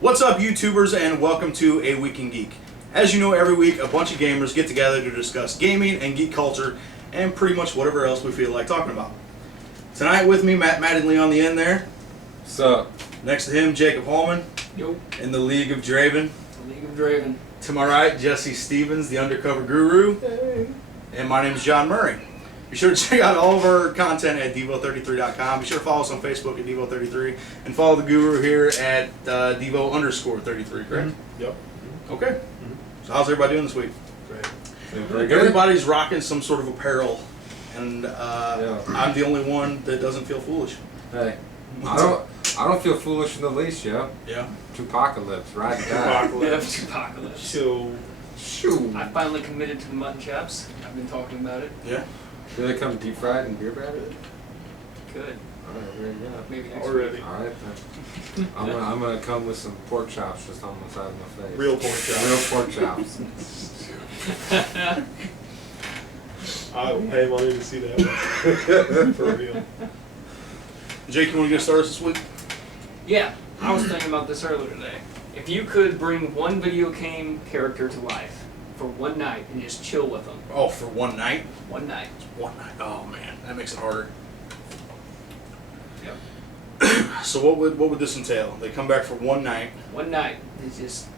What's up, YouTubers, and welcome to A Week in Geek. As you know, every week a bunch of gamers get together to discuss gaming and geek culture and pretty much whatever else we feel like talking about. Tonight with me, Matt Mattingly on the end there. What's up? Next to him, Jacob Hallman. Yo. In the League of Draven. The League of Draven. To my right, Jesse Stevens, the Undercover Guru. Hey. And my name is John Murray. Be sure to check out all of our content at Devo33.com. Be sure to follow us on Facebook at Devo33 and follow the Guru here at Devo_33, correct? Mm-hmm. Yep. Okay. Mm-hmm. So how's everybody doing this week? Great. Very good. Everybody's rocking some sort of apparel, and Yeah. I'm the only one that doesn't feel foolish. Hey, I don't feel foolish in the least, yo. Yeah. Tupacalypse, right? That. Apocalypse. So, Shoo. I finally committed to the mutton chops. I've been talking about it. Yeah. Do they come deep fried and beer battered? Good. Alright, there you go. Maybe next already. Alright then. I'm gonna come with some pork chops just on the side of my face. Real pork chops. Real pork chops. I will pay money to see that. For real. Jake, you want to get started this week? Yeah, I was thinking about this earlier today. If you could bring one video game character to life for one night and just chill with them. Oh, for one night? One night. One night. Oh man, that makes it harder. Yep. So what would this entail? They come back for one night. One night. They just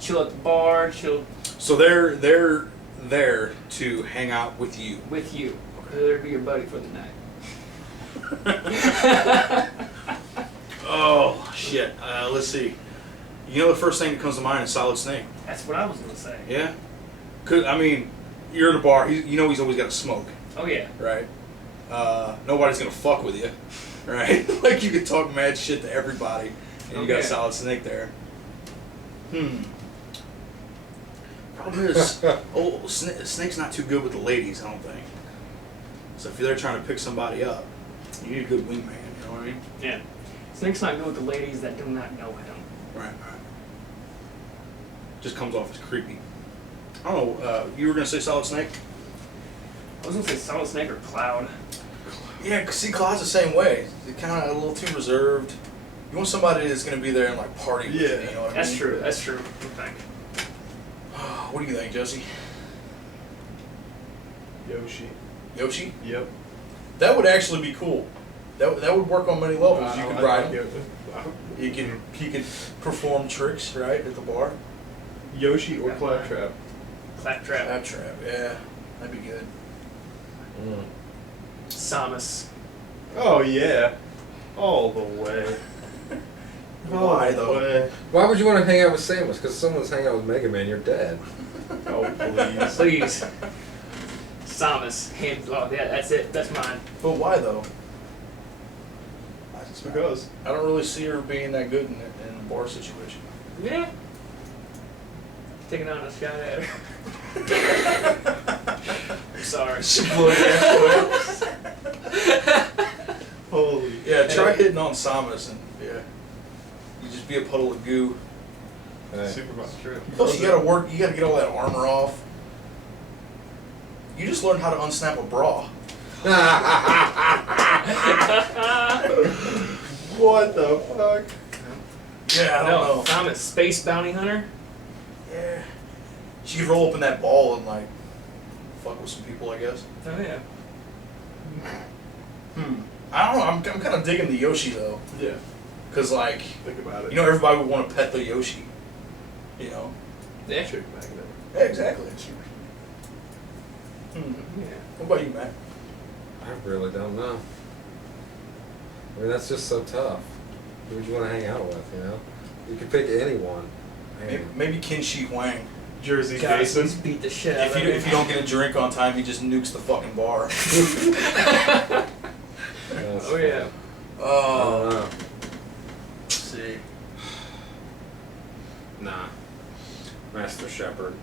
chill at the bar, chill So they're there to hang out with you. with you. They'll be your buddy for the night. Oh shit. Let's see. You know the first thing that comes to mind is Solid Snake. That's what I was gonna say. Yeah. Cause I mean, you're at a bar. You know he's always got to smoke, Oh yeah. right? Nobody's gonna fuck with you, right? Like you can talk mad shit to everybody, and you got Okay. Solid Snake there. Problem is, Snake's not too good with the ladies, I don't think. So if you're there trying to pick somebody up, you need a good wingman. You know what I mean? Yeah. Snake's not good with the ladies that do not know him. Right. Just comes off as creepy. I don't know. You were gonna say Solid Snake? I was gonna say Solid Snake or Cloud. Yeah, see, Cloud's the same way. They're kind of a little too reserved. You want somebody that's going to be there and like party with you, Yeah. you know what I That's mean? true. That's true. I think. What do you think, Jesse? Yoshi. Yoshi? Yep. That would actually be cool. That would work on many levels. You could ride him. He can perform tricks, right, at the bar. Yoshi or Claptrap. Claptrap. Claptrap, yeah. That'd be good. Samus. Oh yeah. All the way. Why, All the though? way. Why would you want to hang out with Samus? Because someone's hanging out with Mega Man, you're dead. Oh please. Please. Samus. Hands off. Yeah, that's it. That's mine. But why, though? It's because. I don't really see her being that good in a bar situation. Yeah. Taking on a shot at her. I'm sorry. Holy. Yeah, try hitting on Samus and, yeah. You just be a puddle of goo. Hey. Super much true. Plus, you gotta get all that armor off. You just learned how to unsnap a bra. What the fuck? Yeah, I don't No, know. Samus. Space Bounty Hunter. Yeah. She could roll up in that ball and, like, fuck with some people, I guess. Oh yeah. I don't know. I'm kind of digging the Yoshi, though. Yeah. Because, like, Think about it. you know, everybody would want to pet the Yoshi. You know? Yeah. Chick magnet. Yeah, exactly. Yeah. What about you, Matt? I really don't know. I mean, that's just so tough. Who would you want to hang out with, you know? You could pick anyone. Maybe Qin Shi Huang. Jersey God, Jason. he's beat the shit out If of you, me. if you don't get a drink on time, he just nukes the fucking bar. That's Oh yeah. I don't know. Let's see. Nah. Master Shepard.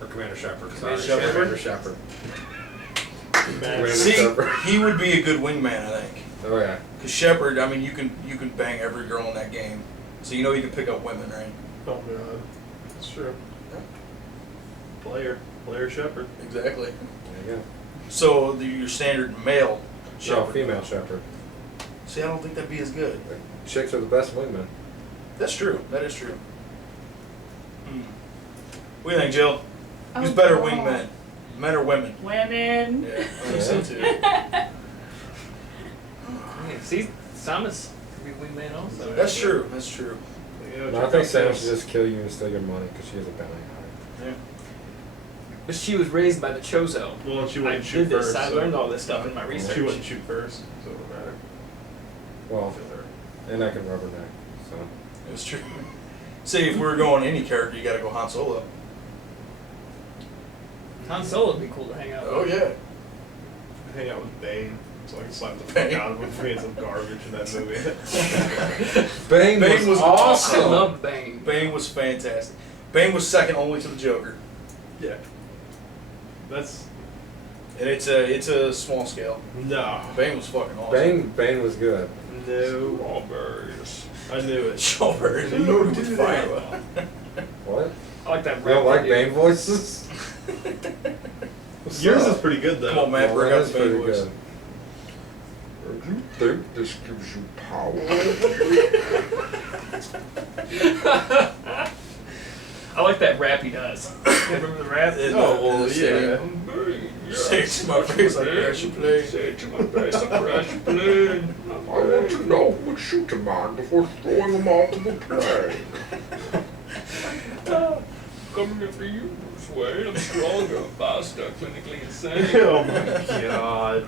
Or Commander Shepard. Commander Sorry. Shepard? Commander Shepard. Commander See, Shepard. he would be a good wingman, I think. Oh yeah. Because Shepard, I mean, you can bang every girl in that game. So you know you can pick up women, right? Oh god. It's true. Yeah. Player Shepherd. Exactly. There you go. So your standard male No, female Shepard. See, I don't think that'd be as good. Chicks are the best wingmen. That's true. That is true. What do you think, Jill? Who's better wingmen? Men or women? Women. Yeah, I think so too. Yeah, see, Samus could be wingman also. That's true. That's true. Yeah, No, I think Sam should just kill you and steal your money because she has a bounty hunter. Yeah. But she was raised by the Chozo. Well, she I wouldn't shoot did this. first. I so- learned all this stuff in my research. She wouldn't shoot first, so it wouldn't matter. Well, To her. and I can rubberneck. So That's true. See, if we were going any character, you got to go Han Solo. Han Solo would be cool to hang out with. Oh yeah. I hang out with Bane, so I can slap the Bane. fuck out of him for being some garbage in that movie. Bane, Bane was I awesome. love Bane. Bane was fantastic. Bane was second only to the Joker, Yeah. That's and it's a small scale. no. Bane was fucking awesome. Bane was good. No strawberries. I knew it. Strawberries. You know who did fire? What? I like that. You don't rap like video. Bane voices? What's Yours up? is pretty good though. Come on, man. Well, Bring that out is the Bane pretty voice. good. You think this gives you power? I like that rap he does. Remember the rap? In Oh, the- well, in the city. yeah. Say it to my face, I crash your plane. Say it to my face, I crash your plane. I want to know who would shoot a man before throwing him onto the plane. Coming here for you, Bruce Wayne. I'm stronger, faster, clinically insane. Oh my god.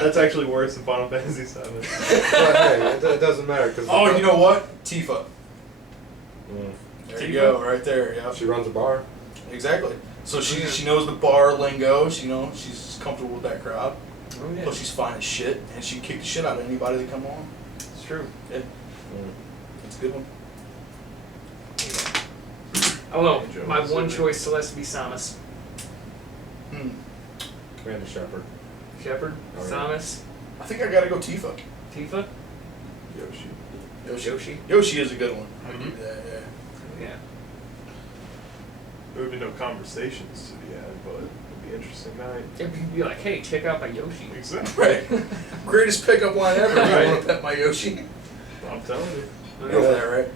That's actually worse than Final Fantasy VII. But hey, it doesn't matter because Oh, you know what? Tifa. Mm. There you go, right there. Yeah. She runs a bar. Exactly. So she Yeah. she knows the bar lingo. She she's comfortable with that crowd. Oh, yeah. Plus she's fine as shit, and she can kick the shit out of anybody that come on. It's true. Yeah, Mm. that's a good one. I don't know. Joe My was one in choice still has to be Samus. Commander Shepard. Shepard, Oh, yeah. Samus, I think I gotta go Tifa. Tifa, Yoshi. Yoshi. Yoshi is a good one. I Mm-hmm. can give you that. Yeah. Yeah. There would be no conversations to be had, but it'd be an interesting night. You'd be like, hey, check out my Yoshi. Exactly. Right. Greatest pickup line ever. You Right. want to pet my Yoshi? I'm telling you. You know that, right?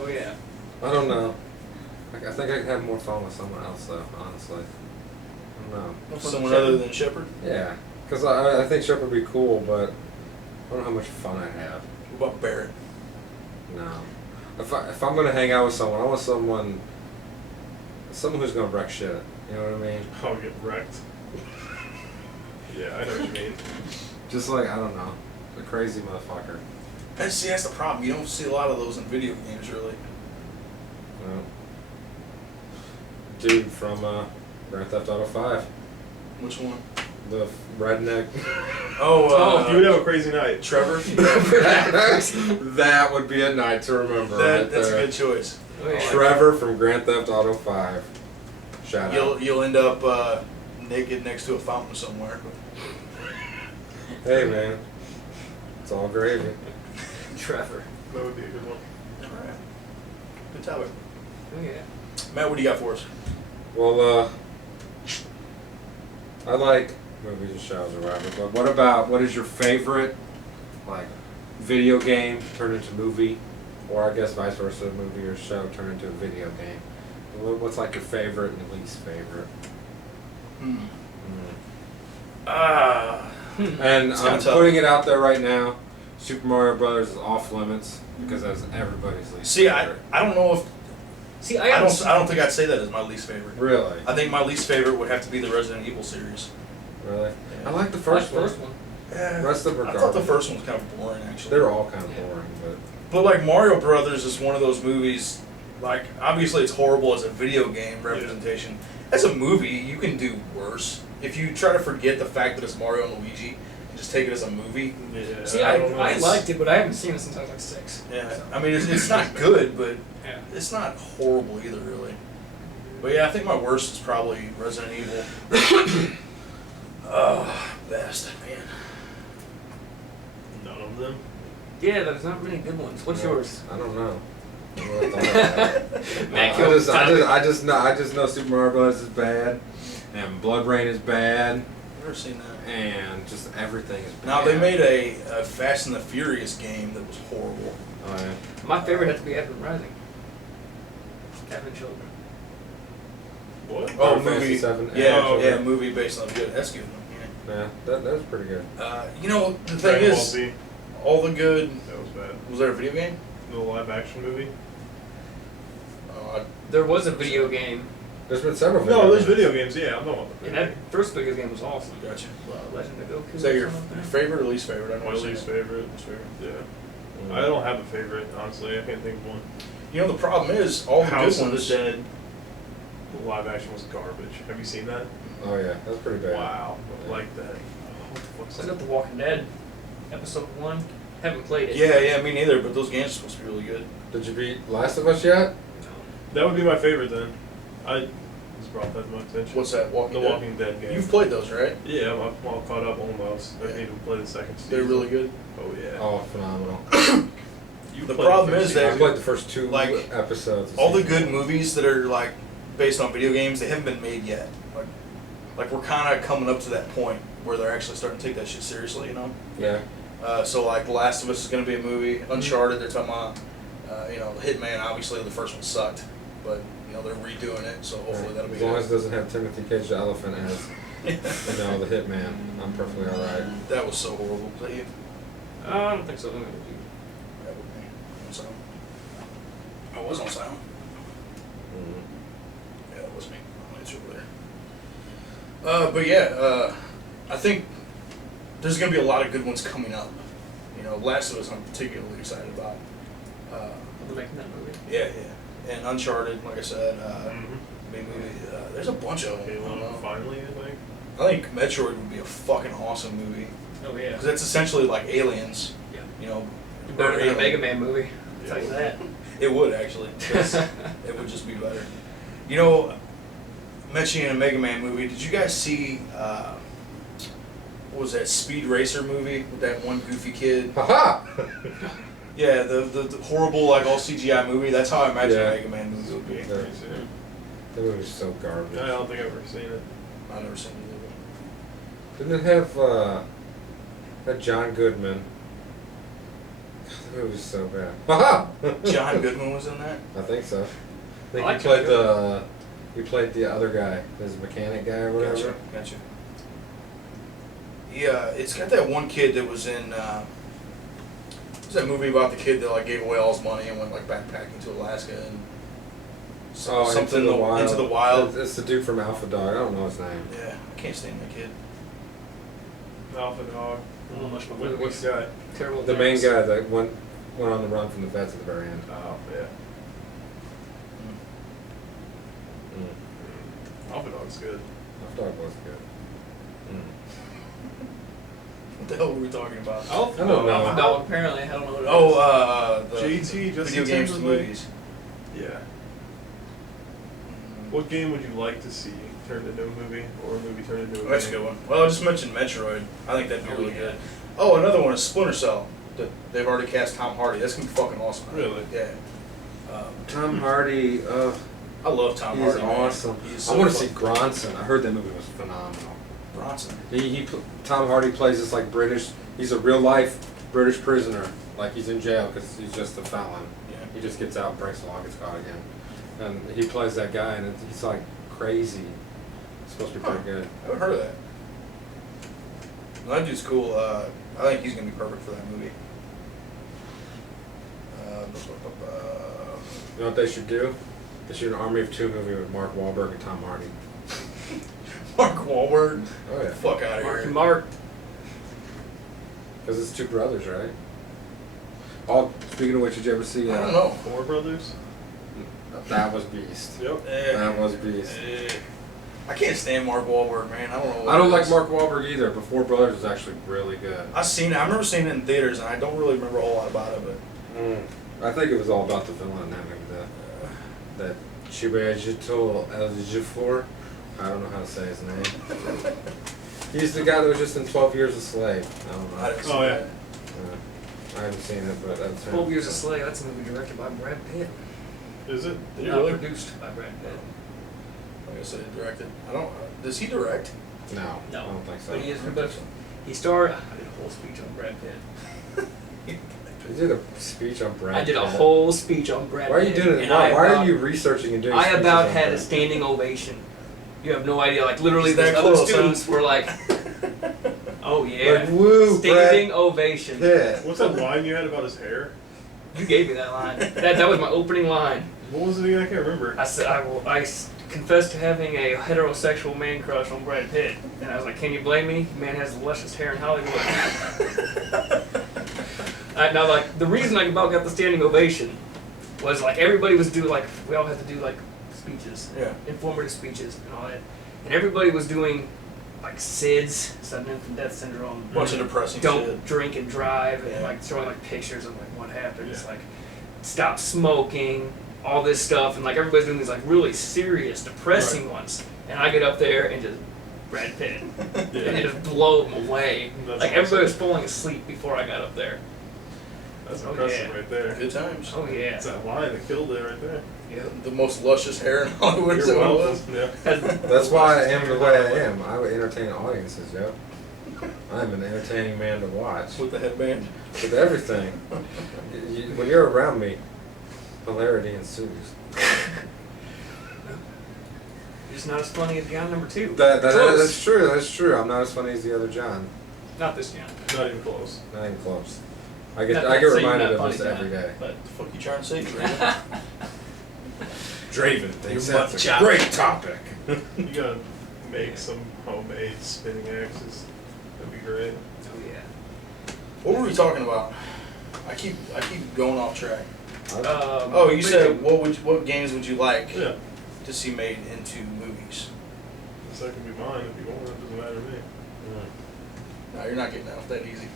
Oh yeah. I don't know. I think I could have more fun with someone else though, honestly. I don't know. Someone other than Shepard. Yeah, because I think Shepard would be cool, but I don't know how much fun I'd have. What about Barrett? No. If I'm gonna hang out with someone, I want someone who's gonna wreck shit. You know what I mean? I'll get wrecked. Yeah, I know what you mean. Just like I don't know, a crazy motherfucker. And see, that's the problem. You don't see a lot of those in video games, really. You know? Dude from Grand Theft Auto 5, Which one? the redneck. Oh, You would have a crazy night. Trevor. That would be a night to remember. right That's a there. good choice. Oh, yeah. Trevor from Grand Theft Auto 5. Shout out. You'll end up naked next to a fountain somewhere. Hey man, it's all gravy. Trevor. That would be a good one. All right. Good topic. Oh yeah. Matt, what do you got for us? Well, I like movies and shows or whatever, but what is your favorite, like, video game turned into movie, or I guess vice versa, movie or show turned into a video game? What's like your favorite and least favorite? Mm. And It's kinda I'm tough. putting it out there right now. Super Mario Brothers is off limits because that's everybody's least See, favorite. I don't know if See, I don't think I'd say that as my least favorite. Really? I think my least favorite would have to be the Resident Evil series. Really? Yeah. I like the First first, one. Yeah. Rest of them are I thought the garbage. first one was kind of boring, actually. They're all kind of boring, but But like Mario Brothers is one of those movies. Like obviously it's horrible as a video game representation. As a movie, you can do worse. If you try to forget the fact that it's Mario and Luigi and just take it as a movie. Yeah. See, I don't know, I it's- liked it, but I haven't seen it since I was like 6. Yeah. So. I mean, it's not good, but Yeah. it's not horrible either, really. But yeah, I think my worst is probably Resident Evil. Best, man. None of them. Yeah, there's not many good ones. What's yours? I don't know. I really thought about that. Matt I just know Super Mario Bros. Is bad, and Blood Rain is bad. never seen that. and just everything is bad. Now they made a Fast and the Furious game that was horrible. Oh, yeah. My favorite had to be Advent Rising. Advent Children. What? Oh, Final Fantasy movie. VII. Yeah, Oh, okay. yeah, movie based on good. That's good. Yeah, that was pretty good. Yeah. You know the thing Dragon Ball is, Z. all the good. That was bad. Was there a video game? The live action movie. There was a video game, There's been several. No, there's games. video games. Yeah, I'm not on the and video that first video game was awesome. Gotcha. Legend of Goku. Is that your or something like that. favorite or least favorite? I game. know My it's least your- favorite. least favorite. Yeah. Mm. I don't have a favorite, honestly. I can't think of one. You know the problem is all the House good of the ones. Dead. The live action was garbage. Have you seen that? Oh yeah, that's pretty bad. Wow. Yeah. Like that. What the fuck's I that? got The Walking Dead, episode 1. Haven't played it. Yeah, me neither. But those games are supposed to be really good. Did you beat Last of Us yet? That would be my favorite then. I just brought that to my attention. What's that? Walking The Dead. Walking Dead game. You've played those, right? Yeah, I'm all caught up almost. I Yeah. need to play the second season. They're really good. Oh yeah. Oh, phenomenal. You The played problem first is that- I season. played the first two Like, episodes. of All the season good one. movies that are like based on video games, they haven't been made yet. Like we're kind of coming up to that point where they're actually starting to take that shit seriously, you know. Yeah. So like The Last of Us is going to be a movie. Uncharted, they're talking about. You know, Hitman. Obviously, the first one sucked, but you know they're redoing it, so hopefully that'll be As long as good. it doesn't have Timothy Cage the elephant as, you know, the hitman, I'm perfectly alright. That was so horrible. Was that you? I don't think so. That would be on sound. I was on sound. Mm. Yeah, it was me. I'll answer over there. But yeah, I think there's gonna be a lot of good ones coming up. You know, Last of Us I'm particularly excited about. They're making that movie. Yeah, and Uncharted, like I said, Mhm. big movie. There's a bunch of them. I don't Halo, know. finally, I think. I think Metroid would be a fucking awesome movie Oh yeah. because it's essentially like Aliens. Yeah. You know, Better than a Alien. Mega Man movie. I'll tell you that. It would actually. 'Cause it would just be better. You know, mentioning a Mega Man movie, did you guys see what was that Speed Racer movie with that one goofy kid? Haha! Yeah, the horrible like all CGI movie. That's how I imagine Yeah. a Mega Man movie would be. Yeah. That movie's so garbage. I don't think I've ever seen it. I've never seen it Didn't it have had John Goodman? That movie's so bad. Haha! either. John Goodman was in that. I think so. I think I like he played John he played the other guy, his mechanic guy or whatever. Gotcha. Yeah, it's got that one kid that was in. What's that movie about the kid that like gave away all his money and went like backpacking to Alaska and something Into the Wild. Into the Wild. It's the dude from Alpha Dog. I don't know his name. Yeah, I can't stand that kid. Alpha Dog. I don't know much about What's movies. the guy? Terrible. The main things. guy that went on the run from the vets at the very end. Oh, yeah. Mm. Alpha Dog's good. Alpha Dog was good. What the hell were we talking about? Oh, I don't know. Alpha Dog, apparently. I don't know what it is. Oh, the JT, Justin video games to Timberlake. movies. Yeah. What game would you like to see turned into a movie, or a movie turned into a game? That's a good one. Well, I just mentioned Metroid. I think that'd be Oh, really yeah. good. Oh, another one is Splinter Cell. They've already cast Tom Hardy. That's gonna be fucking awesome. Really? Yeah. Tom Hardy, I love Tom he's Hardy. man. awesome. He's I so want to see fucking- Bronson. I heard that movie was phenomenal. Bronson. Tom Hardy plays this like British. He's a real life British prisoner. Like he's in jail because he's just a felon. Yeah. He just gets out and breaks the law, gets caught again, and he plays that guy, and he's like crazy. It's supposed to be pretty good. I haven't heard of that. Well, that dude's cool. I think he's gonna be perfect for that movie. You know what they should do? They should do an Army of Two movie with Mark Wahlberg and Tom Hardy. Mark Wahlberg. Oh yeah, Fuck out of Mark here. and Mark. because it's two brothers, right? Speaking of which, did you ever see? I don't know. Four Brothers? That was Beast. Yep. That was Beast. I can't stand Mark Wahlberg, man. I don't know. What I don't it like is. Mark Wahlberg either, but Four Brothers is actually really good. I've seen it. I remember seeing it in theaters, and I don't really remember a whole lot about it. But I think it was all about the villain having that Chibayajito Ejiofor. I don't know how to say his name. He's the guy that was just in 12 Years a Slave. I don't know. I didn't see Oh, yeah. that. I haven't seen it, but that's 12 Years a Slave. That's a movie directed by Brad Pitt. Is it? Did he Not really? produced by Brad Pitt. Like I said, directed. I don't. Does he direct? No, No. I don't think so. But he is. But he starred. I did a whole speech on Brad Pitt. You did a speech on Brad. I did a Pitt. whole speech on Brad Pitt. Why are you doing it? and Why about- are you researching and doing? I speeches about on had Brad a Pitt? standing ovation. You have no idea. Like literally, Is the that other close, huh? students were like, "Oh yeah, Like, woo, standing Brad ovation." Pitt. What's that line you had about his hair? You gave me that line. That was my opening line. What was it again? I can't remember. I said confessed to having a heterosexual man crush on Brad Pitt, and I was like, "Can you blame me? The man has the luscious hair in Hollywood." Now, like the reason I about got the standing ovation was like everybody was doing like we all had to do like speeches, Yeah. informative speeches, and all that, and everybody was doing like SIDS, sudden infant death syndrome. Bunch of depressing Don't shit. drink and drive, and Yeah. like showing like pictures of like what happens, Yeah. like stop smoking, all this stuff, and like everybody's doing these like really serious, depressing ones, and I get up there and just Brad Pitt, and it just blow them away. That's like awesome. everybody was falling asleep before I got up there. That's Oh, impressive yeah. right there. Good times. Oh yeah, It's that line that killed it right there. yeah. The most luscious hair in Hollywood. Is You're that what it welcome. was? Yeah. That's why I am the way I am. I would entertain audiences, yo. I'm an entertaining man to watch. With the headband. With everything. When you're around me, hilarity ensues. Just not as funny as John number 2. That's Close. true. That's true. I'm not as funny as the other John. Not this John. Not even close. Not even close. I Not get saying reminded you're of not this funny, every John, day. But What the fuck you trying to say, Draven? Draven thinks Your that's butt a chop. great topic. You gotta make some homemade spinning axes. That'd be great. oh yeah. What were we talking about? I keep going off track. Oh, You said what games would you like Yeah. to see made into movies? So that can be mine if you want. It doesn't matter to me. No, you're not getting out that easy.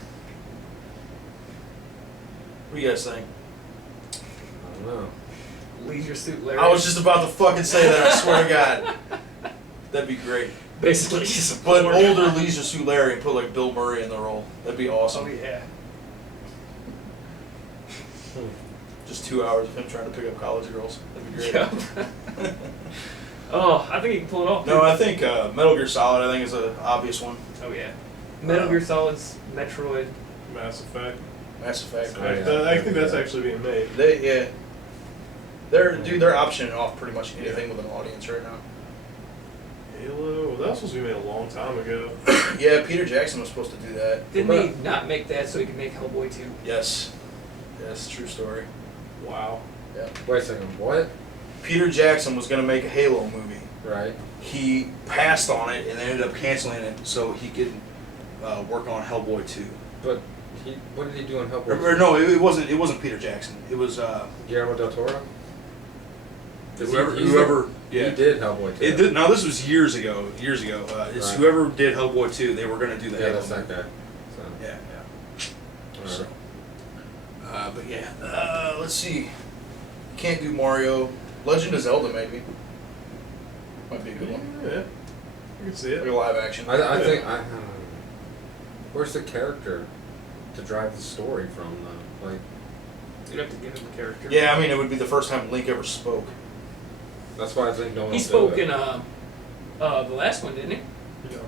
What do you guys think? I don't know. Leisure Suit Larry. I was just about to fucking say that. I swear to God, that'd be great. basically just a But porn. older Leisure Suit Larry and put like Bill Murray in the role. That'd be awesome. Oh yeah. Just 2 hours of him trying to pick up college girls. That'd be great. Yeah. Oh, I think you can pull it off. No, I think Metal Gear Solid. I think is an obvious one. Oh yeah. Metal Gear Solid's Metroid. Mass Effect. Mass Effect. Oh, yeah. I think that's actually being made. They're optioning off pretty much anything with an audience right now. Halo. That was supposed to be made a long time ago. Yeah, Peter Jackson was supposed to do that. Didn't he not make that so he could make Hellboy 2? Yes. Yes, true story. Wow. Yeah. Wait a second. What? Peter Jackson was going to make a Halo movie. Right. He passed on it and they ended up canceling it so he could work on Hellboy 2. But what did he do in Hellboy? Or no, it wasn't Peter Jackson. It was Guillermo del Toro. whoever. Yeah. He did Hellboy too. It did. Now this was years ago. It's Right. whoever did Hellboy 2. They were going to do the Yeah, Halo that's that movie. guy. So, Yeah. alright. So, but yeah, let's see. Can't do Mario. Legend of Zelda maybe. Might be a good one. Yeah. You can see Like it. a live action. I think where's the character to drive the story from though? Like You'd have to give him a character. Yeah, I mean it would be the first time Link ever spoke. that's why I think no one. He will do spoke it. in the last one, didn't he? You know.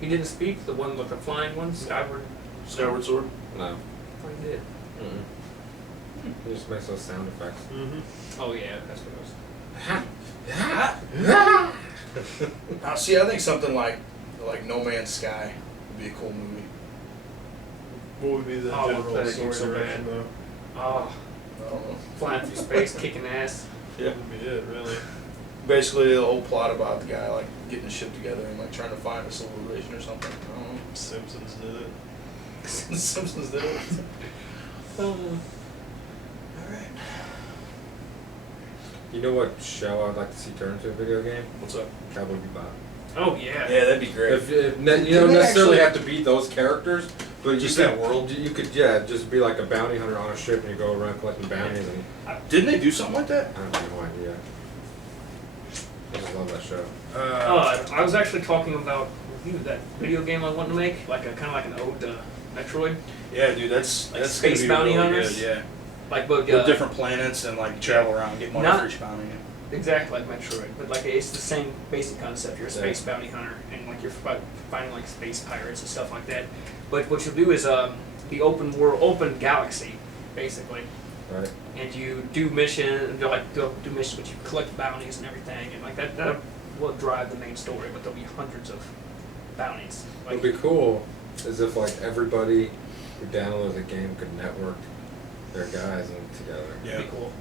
He didn't speak. The one with the flying one, Skyward. Skyward Sword. No. I thought he did. Mm-mm. He just makes those sound effects. Mm-hmm. Oh yeah, that's what it was. Now, see, I think something like No Man's Sky would be a cool movie. What would be the Oh, general that story game so direction bad. though? Oh, I don't know. flying through space, kicking ass. Yeah. That would be it, really. Basically, the whole plot about the guy like getting his ship together and like trying to find a civilization or something. I don't know. Simpsons did it. The Simpsons did it. All right. You know what show I'd like to see turn into a video game? What's up? Cowboy Bebop. Oh yeah. Yeah, that'd be great. If you Didn't don't they necessarily actually- have to beat those characters, but Just you that could, world? You could, just be like a bounty hunter on a ship and you go around collecting bounties and Didn't they do something like that? I have no idea. I just love that show. I was actually talking about that video game I want to make, like a kind of like an ode to Metroid, Yeah, dude, that's Like that's Space gonna be Bounty really Hunters? good. Yeah, like but with different planets and like you travel around and get money Not- for each bounty. exactly like Metroid, but like it's the same basic concept. You're a space Yeah. bounty hunter, and like you're finding like space pirates and stuff like that. But what you'll do is the open world, open galaxy, basically, Right. and you do missions. You like go do missions, but you collect bounties and everything, and like that will drive the main story. But there'll be hundreds of bounties. Like, What'd be cool is if like everybody who downloaded the game could network their guys and together. it'd be cool.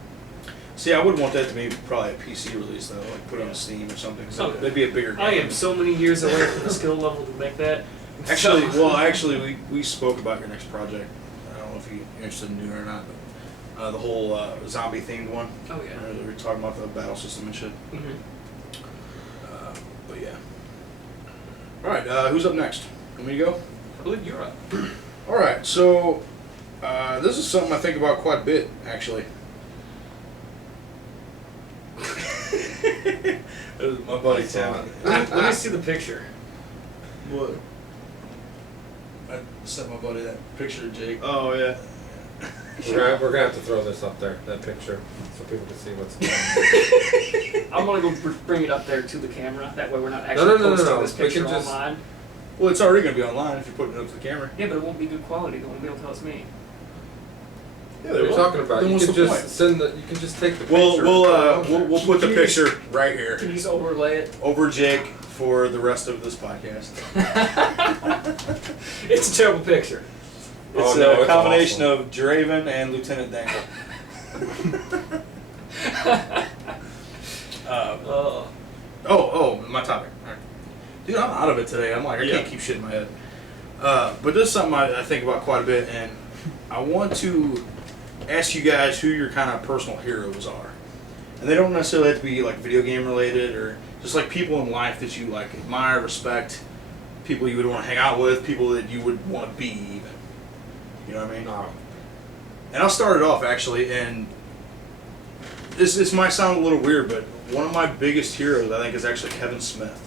See, I would want that to be probably a PC release though, like put it on Steam or something. So Okay. that'd be a bigger game. I am so many years away from the skill level to make that. Actually, we spoke about your next project. I don't know if you're interested in doing it or not, but the whole zombie themed one. Oh yeah. We were talking about the battle system and shit. Mm-hmm. But yeah. All right, who's up next? Want me to go? I believe you're up. All right, so this is something I think about quite a bit, actually. My buddy Tim. Let me see the picture. What? I sent my buddy that picture of Jake. Oh yeah. We're gonna have to throw this up there, that picture, so people can see what's going on. I'm gonna go bring it up there to the camera. That way we're not No, actually no, no, posting no. this We picture can just- online. Well, it's already going to be online if you're putting it up to the camera. Yeah, but it won't be good quality. They won't be able to tell it's me. Yeah, What are you talking about? Then You what's can the just point? send the. You can just take the picture. We'll and put it on we'll put the Can you just- picture right here Can you just overlay it? over Jake for the rest of this podcast. It's a terrible picture. It's Oh, no, a it's combination awesome. of Draven and Lieutenant Dangle. My topic. All right. Dude, I'm out of it today. I'm like, I can't keep shit in my head. But this is something I think about quite a bit, and I want to ask you guys who your kind of personal heroes are. And they don't necessarily have to be like video game related, or just like people in life that you like admire, respect, people you would want to hang out with, people that you would want to be even. You know what I mean? No. And I'll start it off actually, and this might sound a little weird, but one of my biggest heroes I think is actually Kevin Smith.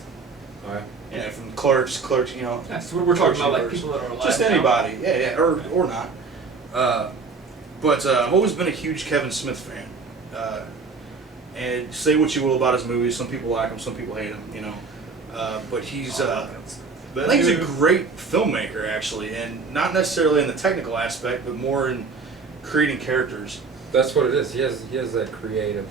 Alright. Yeah, from Clerks, you know. That's what we're talking about, like Clerks people that are alive. Just now. anybody, yeah, or not. But I've always been a huge Kevin Smith fan. And say what you will about his movies, some people like him, some people hate him, you know. But he's, I think he's a great filmmaker actually, and not necessarily in the technical aspect, but more in creating characters. That's what it is. He has that creative.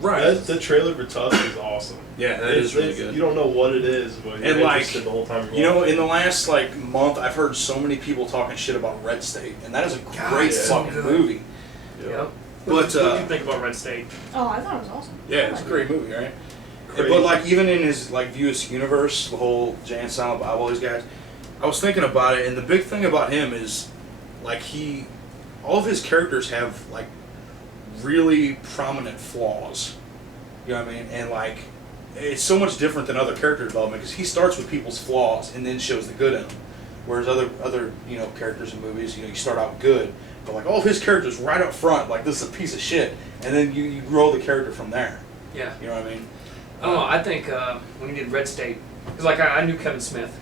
The trailer for Tusk is awesome. Yeah, that is really good. You don't know what it is, but you're And, like, interested the whole time you're You know, watching. in the last like month, I've heard so many people talking shit about Red State, and that is a great yeah. fucking Good. movie. Yep. But, What do you think about Red State? Oh, I thought it was awesome. Yeah, it's a great movie, right? Crazy. But like even in his like Viewers universe, the whole Jay and Silent Bob, all these guys, I was thinking about it, and the big thing about him is like all of his characters have like really prominent flaws. You know what I mean? And like it's so much different than other character development because he starts with people's flaws and then shows the good in them. Whereas other you know characters in movies, you know, you start out good, but like all of his characters right up front, like this is a piece of shit, and then you grow the character from there. Yeah. You know what I mean? I don't know. I think when he did Red State, because like I knew Kevin Smith,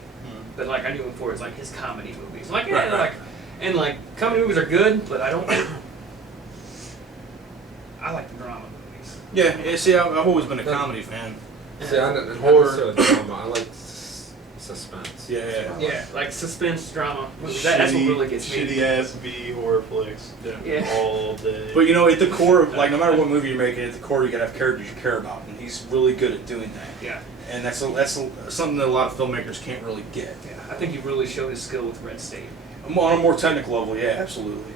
but like I knew him for his like his comedy movies. Like yeah, Right, right. like and like comedy movies are good, but I don't. I like the drama movies. Yeah, see, I've always been a comedy fan. See, I don't Horror. horror drama. I like suspense. Yeah. Yeah, like suspense drama movies. That's what really gets me. Shitty ass B horror flicks. Yeah. All day. But you know, at the core of, like, no matter what movie you're making, at the core you gotta have characters you care about, and he's really good at doing that. Yeah. And that's something that a lot of filmmakers can't really get. Yeah. I think he really showed his skill with Red State. On a more technical level, yeah, absolutely.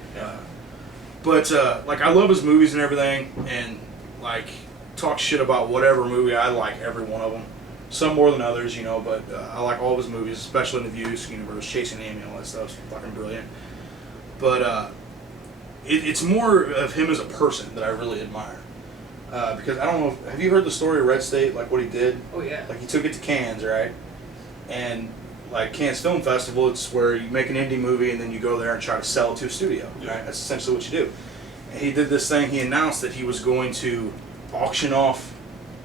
But like, I love his movies and everything, and like, talk shit about whatever movie. I like every one of them. Some more than others, you know, but I like all of his movies, especially in the Views universe, Chasing Amy, all that stuff's fucking brilliant. But it's more of him as a person that I really admire. Because I don't know, have you heard the story of Red State, like what he did? Oh yeah. Like he took it to Cannes, right? And like Cannes Film Festival, it's where you make an indie movie and then you go there and try to sell it to a studio, right? That's essentially what you do. And he did this thing, he announced that he was going to auction off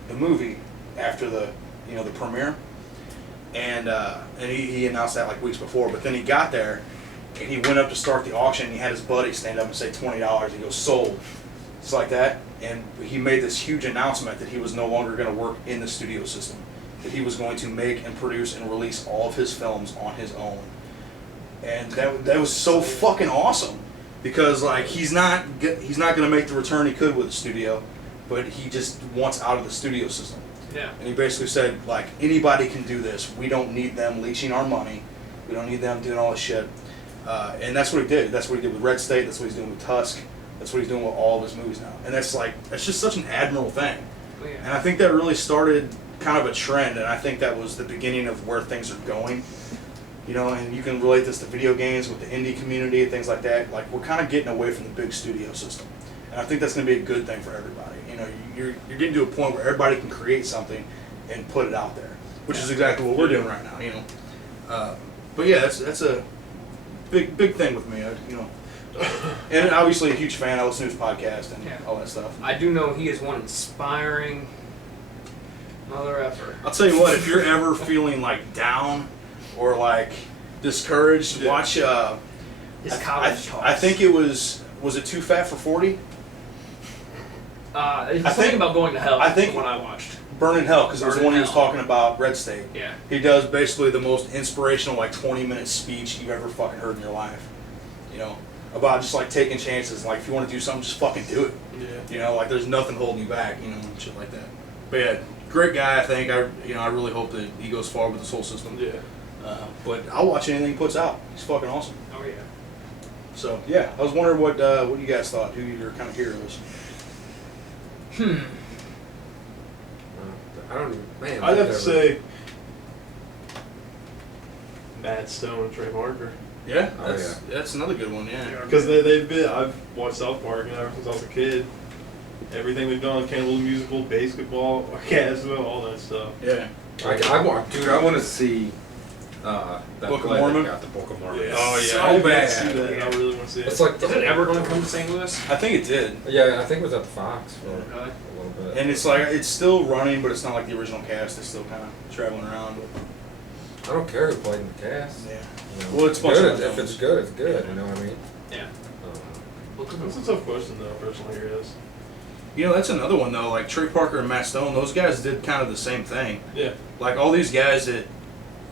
the movie after the premiere. And he announced that like weeks before, but then he got there and he went up to start the auction and he had his buddy stand up and say $20. He goes, sold. It's like that, and he made this huge announcement that he was no longer going to work in the studio system, that he was going to make and produce and release all of his films on his own, and that was so fucking awesome, because like he's not going to make the return he could with the studio, but he just wants out of the studio system. Yeah. And he basically said, like, anybody can do this. We don't need them leeching our money. We don't need them doing all this shit. And that's what he did. That's what he did with Red State. That's what he's doing with Tusk. That's what he's doing with all of his movies now. And that's just such an admirable thing. Oh, yeah. And I think that really started kind of a trend, and I think that was the beginning of where things are going. You know, and you can relate this to video games with the indie community and things like that. Like, we're kind of getting away from the big studio system. And I think that's going to be a good thing for everybody. You know, you're getting to a point where everybody can create something and put it out there, which is exactly what we're doing right now. You know, but yeah, that's a big thing with me. You know, and obviously a huge fan. I listen to his podcast and all that stuff. I do know he is one inspiring mother effer. I'll tell you what, if you're ever feeling like down or like discouraged, watch. His college talks. I think it was it Too Fat for 40? It's something about going to hell. I think when I watched Burning Hell, because it was the Burning one he was Hell. talking about Red State. Yeah. He does basically the most inspirational, like 20-minute speech you've ever fucking heard in your life. You know, about just like taking chances. Like if you want to do something, just fucking do it. Yeah. You know, like there's nothing holding you back. You know, and shit like that. But yeah, great guy. I think I really hope that he goes far with this whole system. Yeah. But I'll watch anything he puts out. He's fucking awesome. Oh yeah. So yeah, I was wondering what you guys thought. Who your kind of heroes? I don't. Man, I'd have to say Matt Stone and Trey Parker. Yeah, Oh, that's another good one. Yeah. Because they've been, I've watched South Park ever since I was a kid. Everything they've done, Cannibal the Musical, basketball, Orgasmo, all that stuff. Yeah. I want to see that Book of play Mormon? they got, the Book of Mormon. Yeah. Oh, yeah. So I bad. see that. And I really want to see it. It's like Is it ever going to come to St. Louis? I think it did. Yeah, I think it was at the Fox for Really? a little bit. And it's like it's still running, but it's not like the original cast. It's still kind of traveling around. I don't care who played in the cast. Yeah. You know, Well, it's a bunch of good. If unknowns. it's good, it's good. You know what I mean? Yeah. That's a tough question, though, personally, here it is. You know, that's another one though. Like Trey Parker and Matt Stone, those guys did kind of the same thing. Yeah. Like all these guys that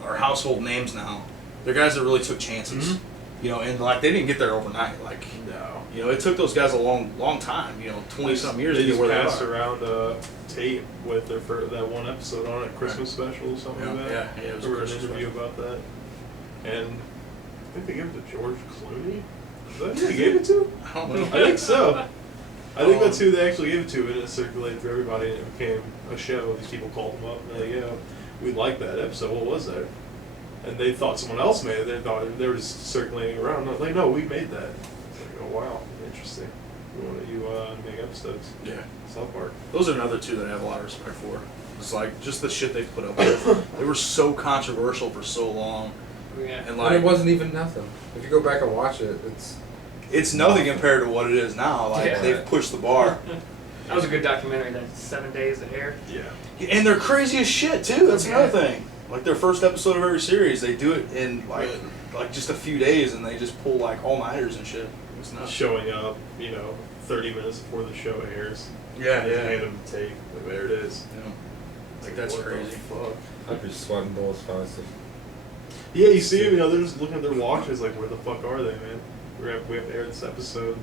are household names now, they're guys that really took chances. Mhm. You know, and like they didn't get there overnight. Like No. you know, it took those guys a long time. You know, 20-something years They to get just where they passed are. around tape with their that one episode on it, Christmas special or something like that. Yeah, it was a There was an Christmas interview special. about that. And I think they gave it to George Clooney. Is that who they gave it to? I don't know. I think so. I think that's who they actually gave it to, and it circulated through everybody, and it became a show. These people called them up, and they, we liked that episode. What was that? And they thought someone else made it. They thought they were just circulating around. And I was like, no, we made that. It's like, oh wow, interesting. We want you make episodes. Yeah. South Park. Those are another two that I have a lot of respect for. It's like just the shit they put up with. They were so controversial for so long, Yeah. and And like it wasn't even nothing. If you go back and watch it, it's nothing compared to what it is now. Like Yeah. they've pushed the bar, That was a good documentary. That 7 days it aired. Yeah. and they're crazy as shit too. That's another thing. Like their first episode of every series, they do it in like just a few days, and they just pull like all-nighters and shit. It's nuts. Showing up, 30 minutes before the show airs. Yeah, And they yeah. hand them the tape. Like, there it is. Yeah. Like that's What the crazy. fuck? I'd be sweating bullets if I was Yeah, you see them, they're just looking at their watches like, where the fuck are they, man? We have to air this episode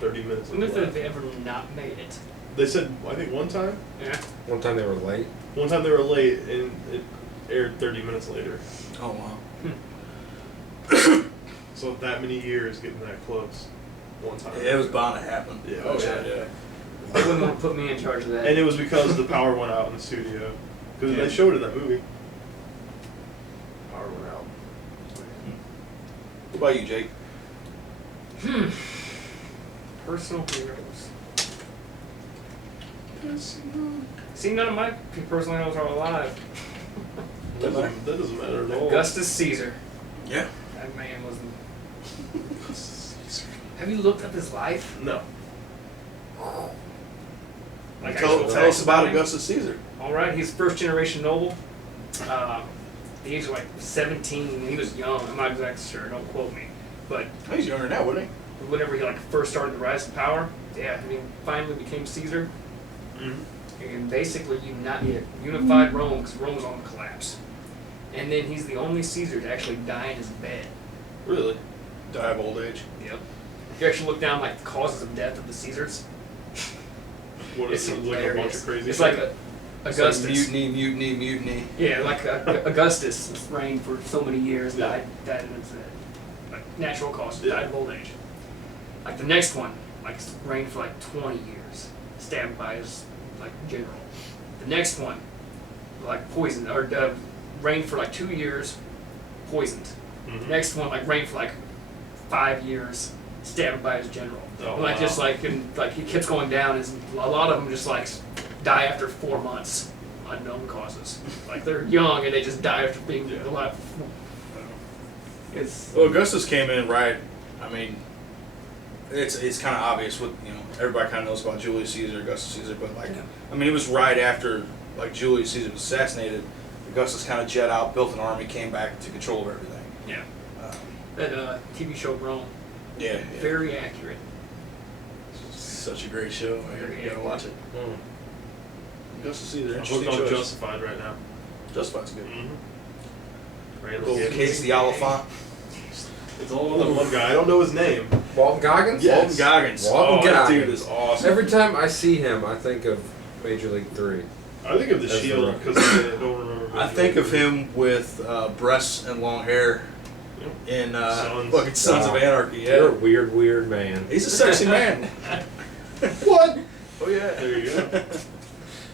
30 minutes. I wonder if left. they've ever not made it. They said, I think one time Yeah. One time they were late. they were late and it aired 30 minutes later. Oh wow. So that many years getting that close. One time. Yeah, it was bound to happen. Yeah, Oh, yeah. They wouldn't want to put me in charge of that. And it was because the power went out in the studio. Because Yeah. they showed it in that movie. Power went out. What about you, Jake? Personal heroes. See, none of my personal heroes are alive. That doesn't matter at all. Augustus Caesar. Yeah. That man was. Have you looked up his life? No. Like Tell actual us about him? Augustus Caesar. All right, he's first generation noble. The age of like 17, and he was young. I'm not exactly sure. Don't quote me, but Oh, he's younger now, wouldn't whenever he like first started the rise to power. Yeah, and he finally became Caesar, and basically unified Rome because Rome was on the collapse. And then he's the only Caesar to actually die in his bed. Really? Die of old age. Yep. If you actually look down like the causes of death of the Caesars, What is it's it? Like a bunch of hilarious. crazy It's shit? like It's Augustus. like mutiny. Yeah, like Augustus reigned for so many years, Yeah. died in his like natural causes, Yeah. died of old age. Like the next one, like reigned for like 20 years, stabbed by his like general. The next one, like poisoned or reigned for like 2 years, poisoned. Mhm. Next one, like reigned for like 5 years, stabbed by his general. Oh, And, like wow. just like and like he keeps going down. A lot of them just like die after 4 months, unknown causes. Like they're young and they just die after being Yeah. alive. It's Well, Augustus came in right. I mean, it's kind of obvious what everybody kind of knows about Julius Caesar, Augustus Caesar, but like, Yeah. I mean, it was right after like Julius Caesar was assassinated. Augustus kind of jet out, built an army, came back to control of everything. yeah. Um, That TV show Rome, yeah, very accurate. such a great show. Very You gotta watch it. Augustus Caesar, I'm interesting hooked on choice. Justified right now. Justified's good. Randall Little Gibbs. Case the Oliphant. It's all on that one guy. I don't know his name. Walton Goggins? Yeah. Walton Goggins. Walton Oh, that Goggins. dude is awesome. Every time I see him, I think of Major League 3. I think of the That's Shield the because I don't remember. I think of him with breasts and long hair in Sons. fucking Sons of Wow. Anarchy. You're a Yeah, weird, weird man. he's a sexy man. What? Oh yeah. There you go.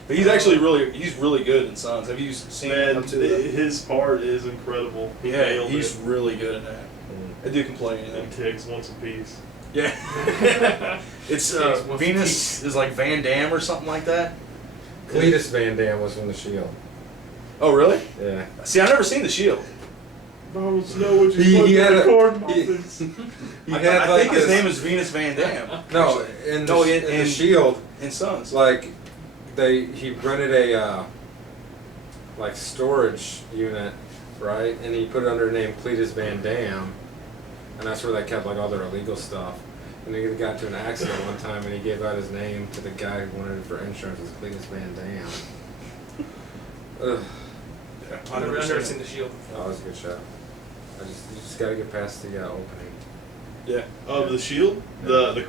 But he's actually he's really good in Sons. Have you seen Man, him to that? his part is incredible. He Yeah, nailed he's it. really good in that. I do complain And anything. Tiggs wants a piece. Yeah. It's Tiggs wants a Venus is like Van Damme or something like that. Cletus Van Dam was from The Shield. Oh really? Yeah. See, I've never seen The Shield. Bones know what He- you put he in had the a- corn he- muffins. I think his name is Venus Van Damme. No, actually. in No, the, in in the Shield, in Sons. like he rented a like storage unit, right? And he put it under the name Cletus Van Dam, and that's where they kept like all their illegal stuff. And he got into an accident one time, and he gave out his name to the guy who wanted it for insurance as Cletus Van Dam. Ugh, Yeah, I've never seen The Shield. that was a good show. You just got to get past the opening. Yeah. Of the Shield, the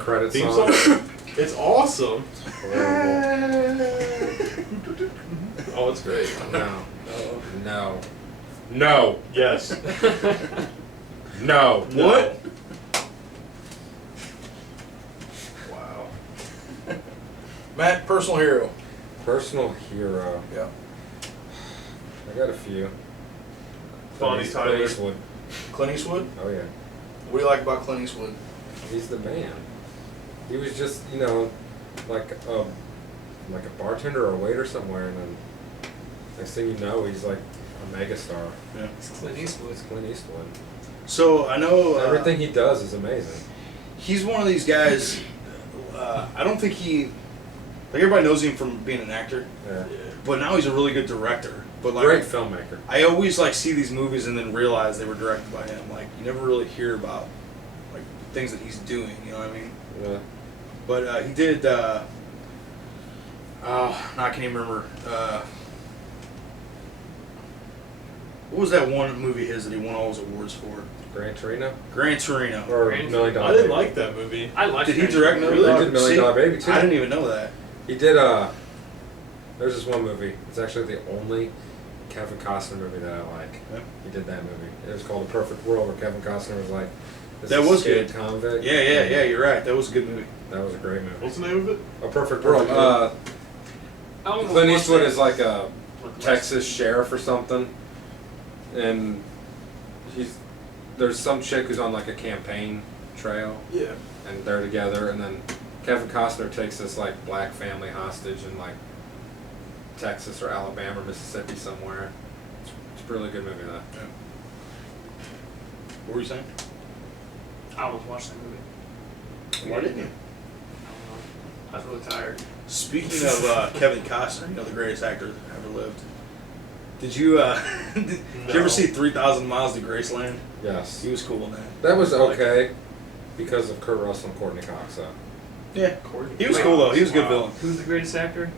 credit theme song. song. It's awesome. Horrible. Oh, it's great. No. No. No. Yes. No. What? Wow. Matt, personal hero. Personal hero. Yeah. I got a few. Bonnie Clint Tyler. Eastwood. Clint Eastwood. Oh yeah. What do you like about Clint Eastwood? He's the man. He was just, like a bartender or a waiter somewhere, and then next thing you know, he's like a megastar. Yeah. It's Clint Eastwood. It's Clint Eastwood. So I know Everything he does is amazing. he's one of these guys. I don't think like everybody knows him from being an actor, Yeah. but now he's a really good director. But like Great filmmaker. I always like see these movies and then realize they were directed by him. Like you never really hear about like things that he's doing. You know what I mean? Yeah. But he did. No, I can't even remember. What was that one movie of his that he won all his awards for? Gran Torino Gran Torino. or Gran- Million Dollar I didn't Baby. like that movie. I liked Did he Gran direct Torino. Million He Dollar? did Million See, Dollar Baby too. I didn't even know that. He did there's this one movie. It's actually the only Kevin Costner movie that I like. Yeah. He did that movie. It was called A Perfect World, where Kevin Costner was like this That was escaped good. convict. Yeah. You're right. That was a good movie. That was a great movie. What's the name of it? A Perfect Perfect World. World. I almost Clint watched Eastwood that. is like a Look, Texas sheriff or something, and there's some chick who's on like a campaign trail, Yeah. and they're together, and then Kevin Costner takes this like black family hostage in like Texas or Alabama or Mississippi somewhere. It's a really good movie though. Yeah. What were you saying? I almost watched that movie. Why didn't you? I was really tired. Speaking of Kevin Costner, the greatest actor that ever lived. Did you did you No. ever see 3,000 Miles to Graceland? Yes, He was cool in that. that was okay. because of Kurt Russell and Courtney Cox. So. Yeah, Courtney he was Cox. cool though. He was a good Wow. villain. Who's the greatest actor?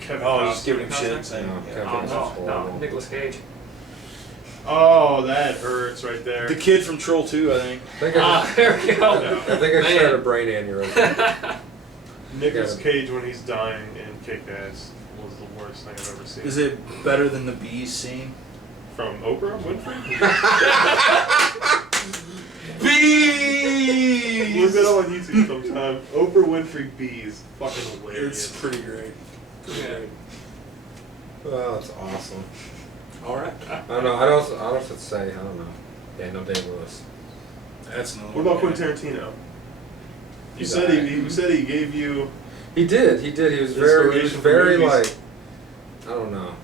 Kevin Oh, Costner. just giving him shit. Costner? Saying, No, yeah. Kevin Oh, Costner's no, horrible. Nicolas Cage. Oh, that hurts right there. The kid from Troll 2, I think. I think I, There we go. I think I just had a brain aneurysm. Nicolas Yeah. Cage when he's dying in Kick-Ass was the worst thing I've ever seen. Is it better than the bees scene? From Oprah Winfrey? Bees! Look it up on YouTube sometime. Oprah Winfrey Bees. Fucking hilarious. It's pretty great. Pretty Yeah. great. Oh, that's awesome. All right. I don't know. I'd also say, I don't know. Daniel Day-Lewis. That's another What one. about Quentin Tarantino? You He's said alright. he said he gave you. He did. He was very Inspiration for movies. like, I don't know,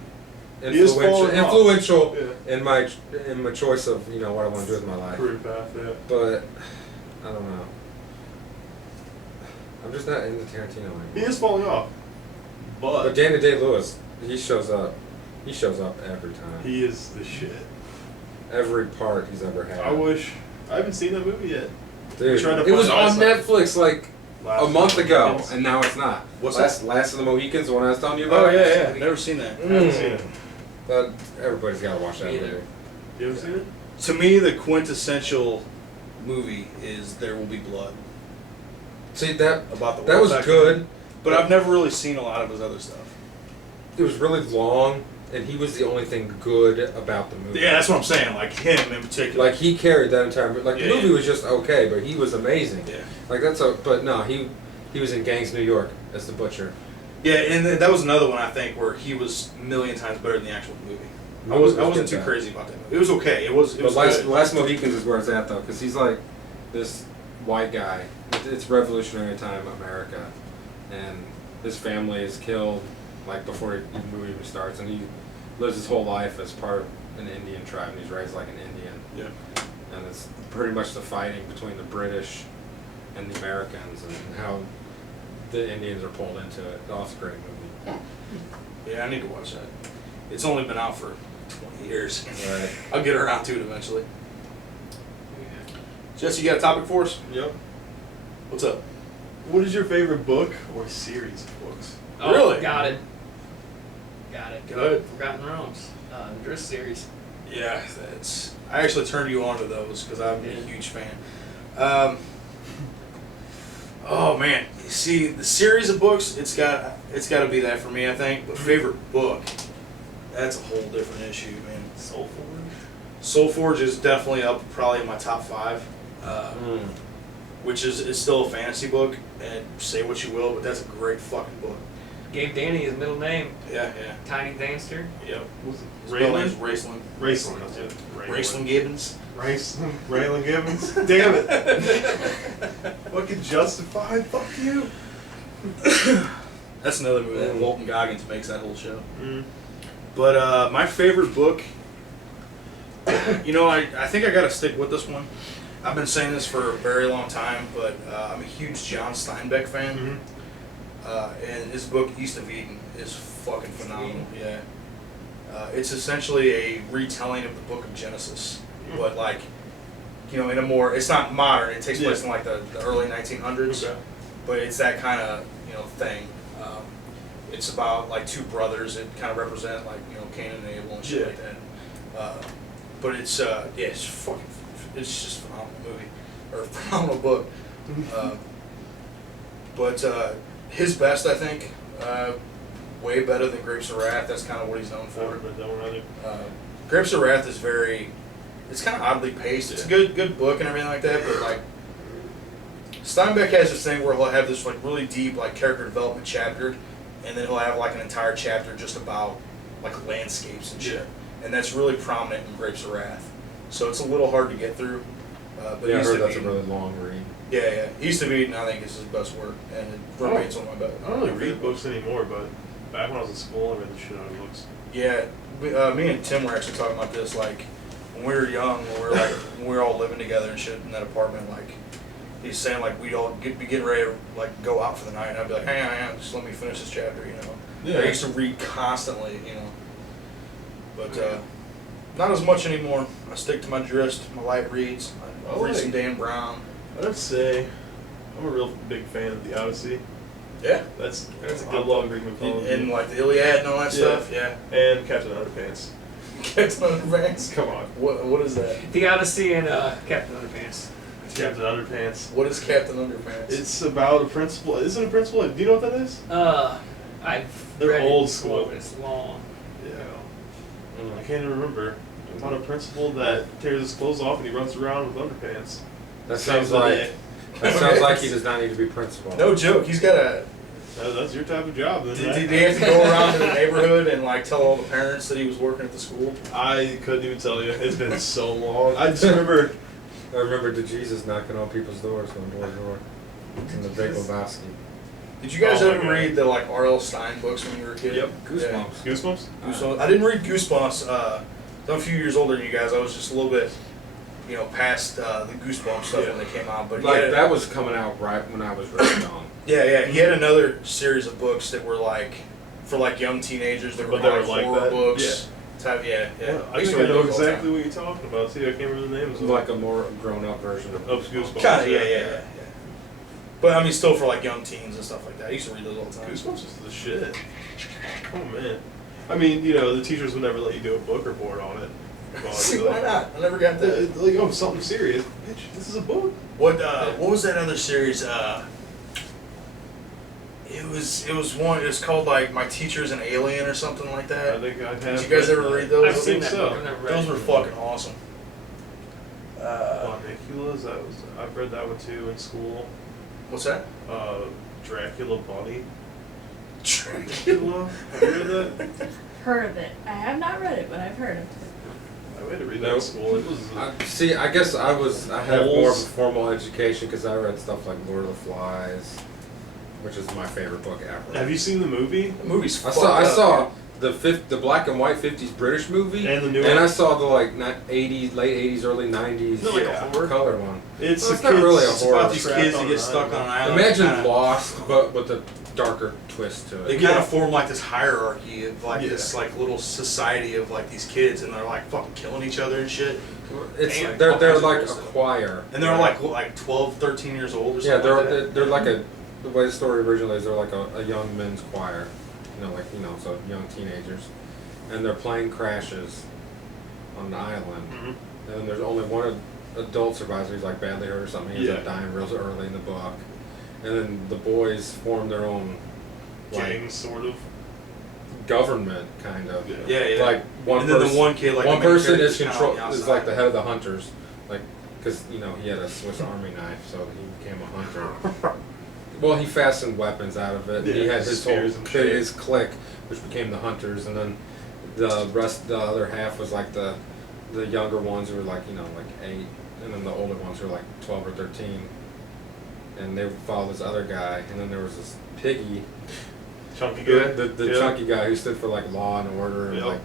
He is falling off. influential Yeah. in my choice of what I want to do with my life. Career path, yeah. But I don't know. I'm just not into Tarantino anymore. He is falling off. But Daniel Day-Lewis, he shows up. He shows up every time. He is the shit. Every part he's ever had. I haven't seen that movie yet. Dude, trying to it was find on myself. Netflix like Last a month ago, Mohicans. and now it's not. What's Last of the Mohicans, the one I was telling you about? Oh, yeah, yeah. Never seen that. I haven't seen it. But everybody's got to watch that Me either. movie. You ever seen it? To me, the quintessential movie is There Will Be Blood. See, that About the that was Wolfpack. good. But I've never really seen a lot of his other stuff. It was really long, and he was the only thing good about the movie. Yeah, that's what I'm saying. Like him in particular. Like, he carried that entire movie. Like, Yeah, the movie yeah. was just okay, but he was amazing. Yeah. Like, but no, he was in Gangs New York as the butcher. Yeah, and that was another one I think where he was a million times better than the actual movie. I wasn't too crazy about that movie. It was okay. It was But good. Last Mohicans is where it's at, though, because he's like this white guy. It's revolutionary time America, and his family is killed like before the movie even starts, and he lives his whole life as part of an Indian tribe, and he's raised like an Indian. Yeah. And it's pretty much the fighting between the British and the Americans, and how the Indians are pulled into it. Oh, it's a great movie. Yeah, I need to watch that. It's only been out for 20 years. Right. I'll get around to it eventually. Jesse, you got a topic for us? Yep. What's up? What is your favorite book or series of books? Oh, Really? Got it. Good. Forgotten Realms. The Drift series. Yeah, I actually turned you on to those because I'm a huge fan. Oh man, see the series of books, it's got to be that for me, I think. But favorite book, that's a whole different issue, man. Soulforge is definitely up, probably in my top 5, which is still a fantasy book. And say what you will, but that's a great fucking book. Gave Danny his middle name, Yeah. Tiny Danster. Yep. Was it His middle name's Raylan? Raceland. Raylan, that's it. Raceland Gibbons. Raylan Gibbons? Damn it. Fucking Justified, fuck you. That's another movie that Walton Goggins makes that whole show. Mm. But my favorite book, I think I got to stick with this one. I've been saying this for a very long time, but I'm a huge John Steinbeck fan. Mm-hmm. And his book, East of Eden, is fucking phenomenal. Yeah. It's essentially a retelling of the book of Genesis, but like, in a more, it's not modern, it takes place in like the early 1900s, Okay. but it's that kind of, thing. It's about like two brothers that kind of represent like, Cain and Abel and shit like that. But it's, it's just a phenomenal movie, or a phenomenal book. But his best, I think, way better than Grapes of Wrath. That's kind of what he's known for. Grapes of Wrath is it's kind of oddly paced. It's a good book and everything like that, but like, Steinbeck has this thing where he'll have this like really deep like character development chapter, and then he'll have like an entire chapter just about like landscapes and shit. And that's really prominent in Grapes of Wrath. So it's a little hard to get through. But Yeah, I East heard of that's a Eden- really long read. Yeah. East of Eden, I think, is his best work, and it remains one of my best. I don't really read books anymore, but back when I was in school, I read the shit out of books. Yeah, me and Tim were actually talking about this, like, when we were young, when we were all living together and shit in that apartment, like, he's saying, like, we'd all be getting ready to, like, go out for the night, and I'd be like, hang on, just let me finish this chapter, Yeah. I used to read constantly, but, not as much anymore. I stick to my Drist, my light reads, I read some Dan Brown. I'd have to say, I'm a real big fan of the Odyssey. Yeah. That's a I good love Greek mythology. And like the Iliad and all that Yeah. stuff. Yeah. And Captain Underpants. Captain Underpants. Come on. What is that? The Odyssey and Captain Underpants. Captain Underpants. What is Captain Underpants? It's about a principal. Isn't it a principal? Do you know what that is? I've They're read old it before, school. but it's long. Yeah. I can't even remember. About a principal that tears his clothes off and he runs around with underpants. That Saves sounds the like day. that sounds like he does not need to be principal. No joke. He's got a. That's your type of job, then. Did right? he have to go around to the neighborhood and like tell all the parents that he was working at the school? I couldn't even tell you. It's been so long. I just remember. I remember the Jesus knocking on people's doors, going door to door, in the Big Lebowski. Did you guys Oh my ever God. read the like R.L. Stein books when you were a kid? Yep. Goosebumps. Goosebumps? Goosebumps. I didn't read Goosebumps. I'm a few years older than you guys. I was just a little bit, past the Goosebumps stuff when they came out. But Like that was coming out right when I was really young. yeah. He had another series of books that were like for like young teenagers. That were But they were like like horror that? books. Type, yeah. I used think to I know read those all the exactly what you're talking about, too. I can't remember the names. Like a more grown-up version of Goosebumps. Kind of, yeah. But I mean, still for like young teens and stuff like that. I used to read those all the time. Goosebumps is the shit. Oh, man. I mean, the teachers would never let you do a book report on it. See, why not? I never got that. Like, oh, something serious. Bitch, this is a book. What was that other series? It was one. It was called like My Teacher's an Alien or something like I that. think I have. Did you guys ever read those? I've seen think that so. book. I've never read Those it. were fucking awesome. Dracula's, I've read that one too in school. What's that? Dracula Bunny. Dracula. Dracula? Have you read that? Heard of it. I have not read it, but I've heard of it. I had to read that in school. It was. See, I guess I had more of a Holes. formal education because I read stuff like Lord of the Flies, which is my favorite book ever. Have you seen the movie? The movie's I fucked saw up, the black and white 50s British movie, And the new and one? I saw the like 80s, late 80s, early 90s Isn't it like a Yeah. horror? color one. It's Well, the it's not kids- really a It's horror. about these trapped kids that on get an stuck on an island. island. Imagine Kinda- Lost, but with a darker twist to They it. kind Yeah. of form like this hierarchy of like Yeah. this like little society of like these kids, and they're like fucking killing each other and shit. It's Damn, they're all kinds of like weird a stuff. choir. And they're like 12, 13 years old or Yeah, something. like that. they're like the way the story originally is. They're like a young men's choir, so young teenagers, and their plane crashes on an island, Mhm. and then there's only one adult survivor who's like badly hurt or something. He ends up Yeah. dying real early in the book, and then the boys form their own like Gang, sort of. government kind of. Yeah. Like one and then person, the one kid, like one the main person character's is kinda control on the is outside. like the head of the hunters, like because he had a Swiss Army knife, so he became a hunter. Well, he fastened weapons out of it. And he Yeah, had his whole spears and shit. his clique, which became the hunters, and then the other half was like the younger ones who were like 8, and then the older ones who were like 12 or 13, and they would follow this other guy, and then there was this piggy. Chunky guy. The Yeah. chunky guy who stood for like law and order and Yep. like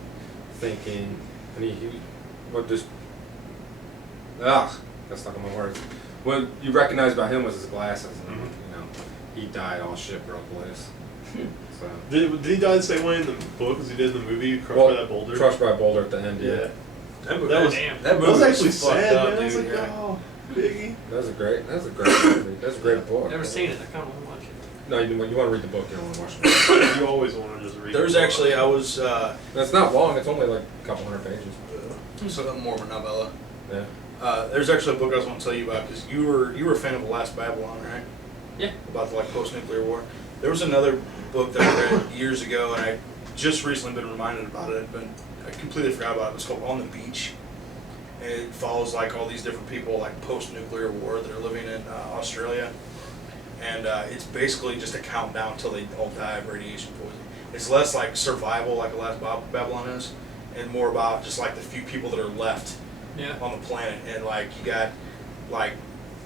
thinking, and he what just got stuck on my words. What you recognize about him was his glasses, and Mhm. he died all shit broke loose. So Did he die the same way in the book as he did in the movie? Crushed Well, by that boulder. crushed by a boulder at the end. Yeah. Yeah, That, That was- Damn. that That was movie actually fucked sad, up, man. I was dude, like, yeah. oh, Biggie. that was a great movie. That's a great book. Never seen it. I kind of want to watch it. No, you want to read the book. You don't want to watch the movie. You always want to just read. There's the book. actually It's not long. It's only like a couple hundred pages. so more of a novella. Yeah. There's actually a book I was going to tell you about because you were a fan of The Last Babylon, right? Yeah. About the like post-nuclear war. There was another book that I read years ago, and I just recently been reminded about it, but I completely forgot about it. It's called On the Beach, and it follows like all these different people like post-nuclear war that are living in Australia, and it's basically just a countdown till they all die of radiation poisoning. It's less like survival like The Last Babylon is, and more about just like the few people that are left Yeah. on the planet, and like you got like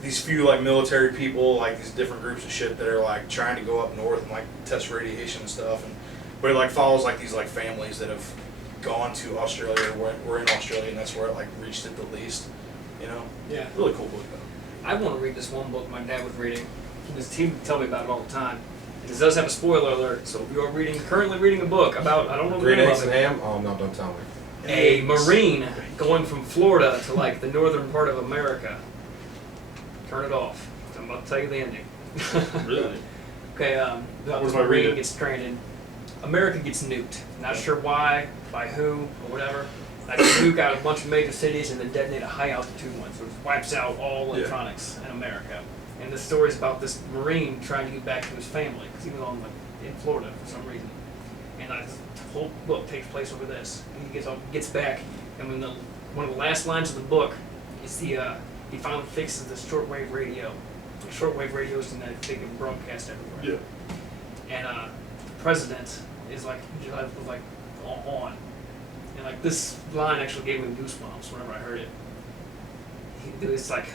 these few like military people, like these different groups of shit that are like trying to go up north and like test radiation and stuff, and but it like follows like these like families that have gone to Australia or were in Australia, and that's where it like reached it the least, Yeah. really cool book though. I want to read this one book my dad was reading. He would tell me about it all the time. It does have a spoiler alert, so if you are currently reading a book about, I don't know the Green name eggs of and it, ham. Oh no! Don't tell me. a Marine going from Florida to like the northern part of America. Turn it off. I'm about to tell you the ending. Really? Okay, What this if I read Marine it? gets stranded. America gets nuked. Not sure why, by who, or whatever. Like, nuke out a bunch of major cities and then detonate a high altitude one, so it wipes out all Yeah. electronics in America. And the story is about this Marine trying to get back to his family, because he was on in Florida for some reason. And this whole book takes place over this. He gets back, and when one of the last lines of the book is he finally fixes the shortwave radio. Shortwave radios and that they can broadcast everywhere. Yeah. And the president is like on. And like this line actually gave me goosebumps whenever I heard it. It's like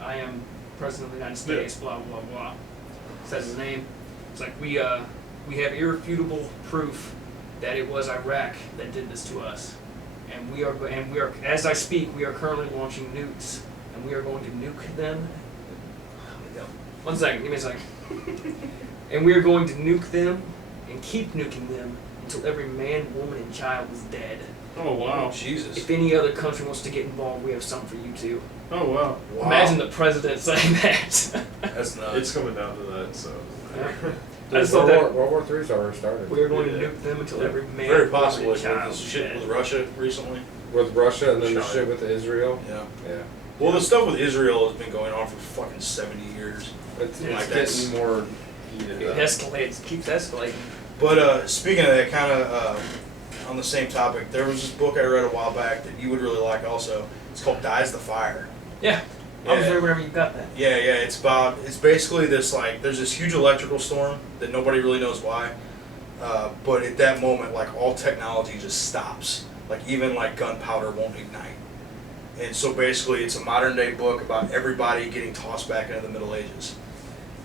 I am president of the United States, blah blah blah. Says his name. It's like we have irrefutable proof that it was Iraq that did this to us, and we are as I speak we are currently launching nukes, and we are going to nuke them. One second, give me a second. And we are going to nuke them and keep nuking them until every man, woman, and child is dead. Oh wow. Jesus. If any other country wants to get involved, we have something for you too. Oh wow. Wow. Imagine the president saying that. That's nuts. It's coming down to that, so. I just thought that World War III's already started. we are going to Yeah. nuke them until every man, Very woman, possibly and with child this is shit dead. with Russia recently. With Russia and then the China. shit with Israel. Yeah. Yeah. Well, the stuff with Israel has been going on for fucking 70 years. It's, Yeah, it's like that's- getting more heated It up. escalates, keeps escalating. But speaking of that, kind of on the same topic, there was this book I read a while back that you would really like also. It's called Dies the Fire. Yeah. I was Yeah. there whenever you got that. Yeah, it's basically this, like, there's this huge electrical storm that nobody really knows why. But at that moment, like, all technology just stops. Like, even, like, gunpowder won't ignite. And so basically it's a modern day book about everybody getting tossed back into the Middle Ages.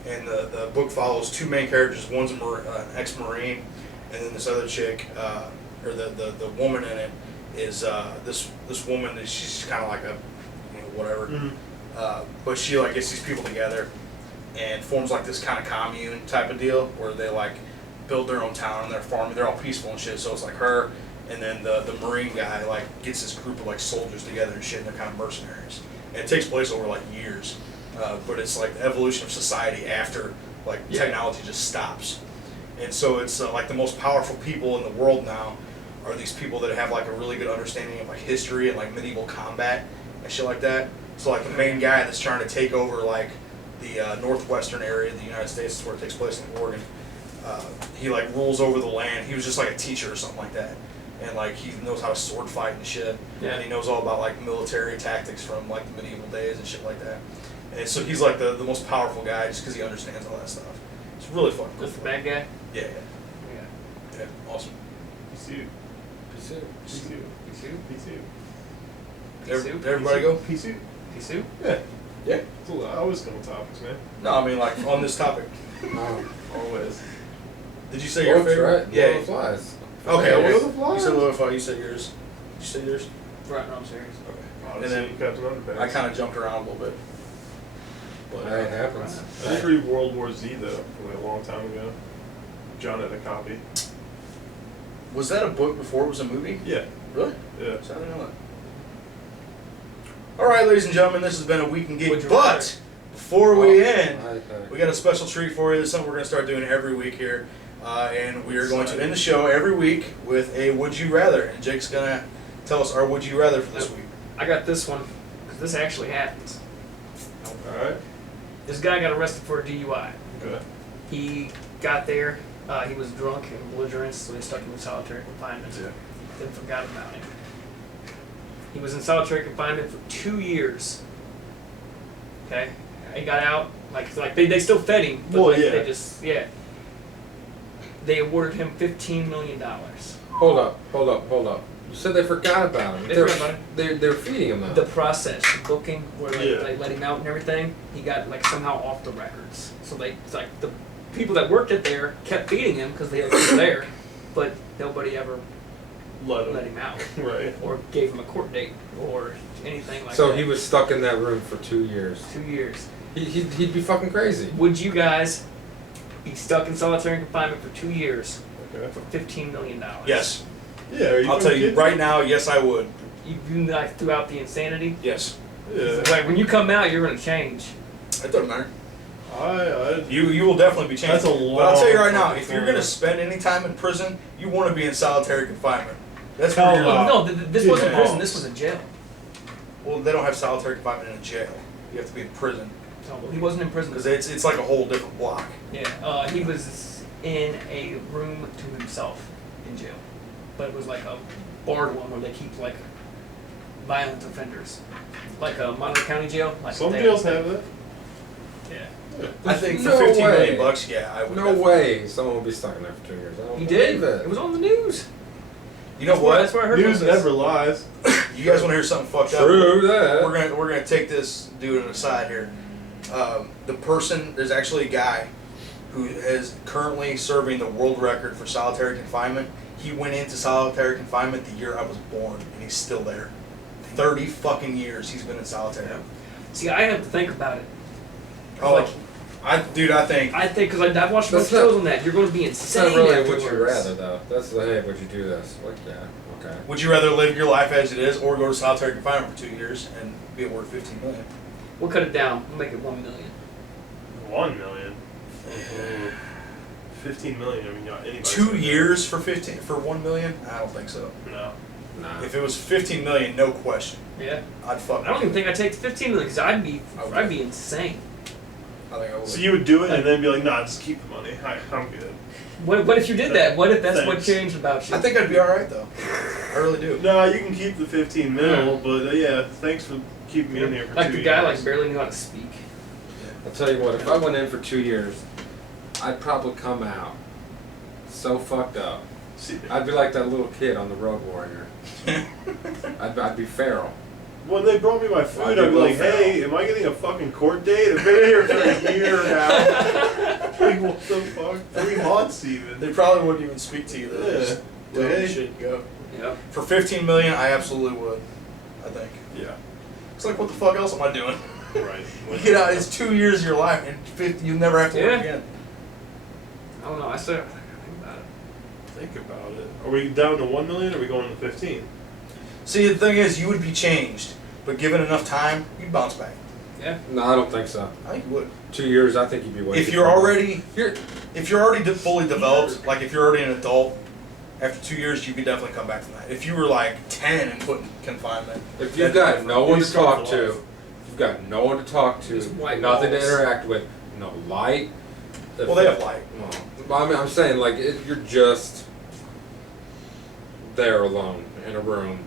And the book follows two main characters. One's an ex-Marine, and then this other chick, or the woman in it, is this woman. She's kind of like a, whatever. Mm-hmm. But she like gets these people together and forms like this kind of commune type of deal where they like build their own town and they're farming. They're all peaceful and shit. So it's like her and then the Marine guy like gets this group of like soldiers together and shit. And they're kind of mercenaries. And it takes place over like years. But it's like the evolution of society after like technology just stops. And so it's like the most powerful people in the world now are these people that have like a really good understanding of like history and like medieval combat and shit like that. So like the main guy that's trying to take over like the northwestern area of the United States, is where it takes place in Oregon. He like rules over the land. He was just like a teacher or something like that, and like he knows how to sword fight and shit. Yeah. And he knows all about like military tactics from like the medieval days and shit like that. And so he's like the most powerful guy just because he understands all that stuff. It's really fucking cool. That's the bad guy? Yeah, Yeah. yeah, awesome. P2. Pisu? P2. Pisu? Everybody go? P2. Pisu? Yeah. Yeah. Cool. I always come with topics, man. No, I mean like on this topic. Oh. Always. Did you say your That's favorite? right. Yeah. Lord of the Flies. Okay. Yeah, Okay. Lord of the Flies. You said Lord of the Flies. You said yours. Did you say yours? Right, no, I'm serious. Okay. Odyssey, And then Captain Underpants. I kind of jumped around a little bit. But It happens. I did read World War Z though, from like a long time ago. John had a copy. was that a book before it was a movie? Yeah. Really? Yeah. So I didn't know that. All right, ladies and gentlemen, this has been a Week in Geek. Would you But rather? before we end, Okay. we got a special treat for you. This is something we're going to start doing every week here. And we are going to end the show every week with a Would You Rather. And Jake's going to tell us our Would You Rather for this week. I got this one, because this actually happens. Alright. This guy got arrested for a DUI. Okay. He got there, he was drunk and belligerent, so they stuck him in solitary confinement. Yeah. Then forgot about him. He was in solitary confinement for 2 years. Okay? He got out, like they still fed him, but Well, like, yeah. they just, They awarded him $15 million. Hold up. You said they forgot about him. They forgot about him. They're feeding him now. The process, the booking, where like, Yeah. they let him out and everything, he got like somehow off the records. So it's like the people that worked it there kept feeding him because they were there, but nobody ever Let let him out Right. or gave him a court date or anything like So that. he was stuck in that room for 2 years. 2 years. He'd be fucking crazy. Would you guys be stuck in solitary confinement for 2 years Okay. for $15 million? Yes. Yeah, are you I'll tell you kidding? right now, yes, I would. You like throughout the insanity? Yes. Yeah. Like when you come out, you're gonna change. It doesn't matter. I You will definitely be changed. That's a But I'll tell you right now, long if you're time. gonna spend any time in prison, you want to be in solitary confinement. That's Hell where you're. no. No, this wasn't Yeah. prison. This was in jail. Well, they don't have solitary confinement in a jail. You have to be in prison No, he wasn't in prison. because it's like a whole different block. Yeah, he was in a room to himself in jail, but it was like a barred one where they keep like violent offenders, like a Monroe County jail. Like Some they- jails have that. Yeah, I think for No 15 million way. bucks, yeah, I would. No definitely. way someone will be stuck in there for 2 years. I don't he did. believe It was on the news. You know That's where- what? That's where I heard News about this. never lies. You guys want to hear something fucked up? True that. We're gonna take this, do an aside here. The person, there's actually a guy who is currently serving the world record for solitary confinement. He went into solitary confinement the year I was born, and he's still there. 30 fucking years he's been in solitary. See, I have to think about it. Oh, Like, I think I think because I've watched a bunch That's of not- shows on that. You're going to be It's insane not really afterwards. what you rather though. That's the hey, would you do this? Like yeah, okay. would you rather live your life as it is, or go to solitary confinement for 2 years and be worth 15 million? We'll cut it down. We'll make it 1 million. 1 million. 15 million. I mean, anybody. 2 years for 1 million? I don't think so. No. Nah. If it was 15 million, no question, Yeah. I'd fuck. I don't even think I'd take the 15 million because I'd be insane. I think I would. So you would do it and then be like, nah, just keep the money. I'm good. What if you did that? What if that's what Thanks. changed about you? I think I'd be all right though. I really do. No, you can keep the 15 mil, but yeah, thanks for keeping me in here for like 2 the years. guy like barely knew how to speak. I'll tell you what, if I went in for 2 years, I'd probably come out so fucked up. See, I'd be like that little kid on the Road Warrior. I'd be feral. when they brought me my food, I'd I'd be be like, well hey, am I getting a fucking court date? I've been in here for a year now. Like, what the fuck? 3 months even. They probably wouldn't even speak to you. Though. Yeah. Just tell them Hey. shit and go. Yep. For 15 million, I absolutely would. I think. Yeah, It's like, what the fuck else am I doing? right. You get out. It's 2 years of your life, and 50, you'll never have to Yeah. work again. I don't know. I still think about it. Think about it. Are we down to 1 million or are we going to 15? See, the thing is, you would be changed, but given enough time, you'd bounce back. Yeah. No, I don't think so. I think you would. 2 years, I think you'd be way If too you're far. already, You're, if you're already fully developed, like if you're already an adult, after 2 years, you could definitely come back from that. If you were like 10 and put in confinement, if you've that'd be got different. no one You to start talk with to, life. you've got no one to talk to, Just white nothing walls. to interact with, no light. Well, they have light. Well, I mean, I'm saying like you're just there alone in a room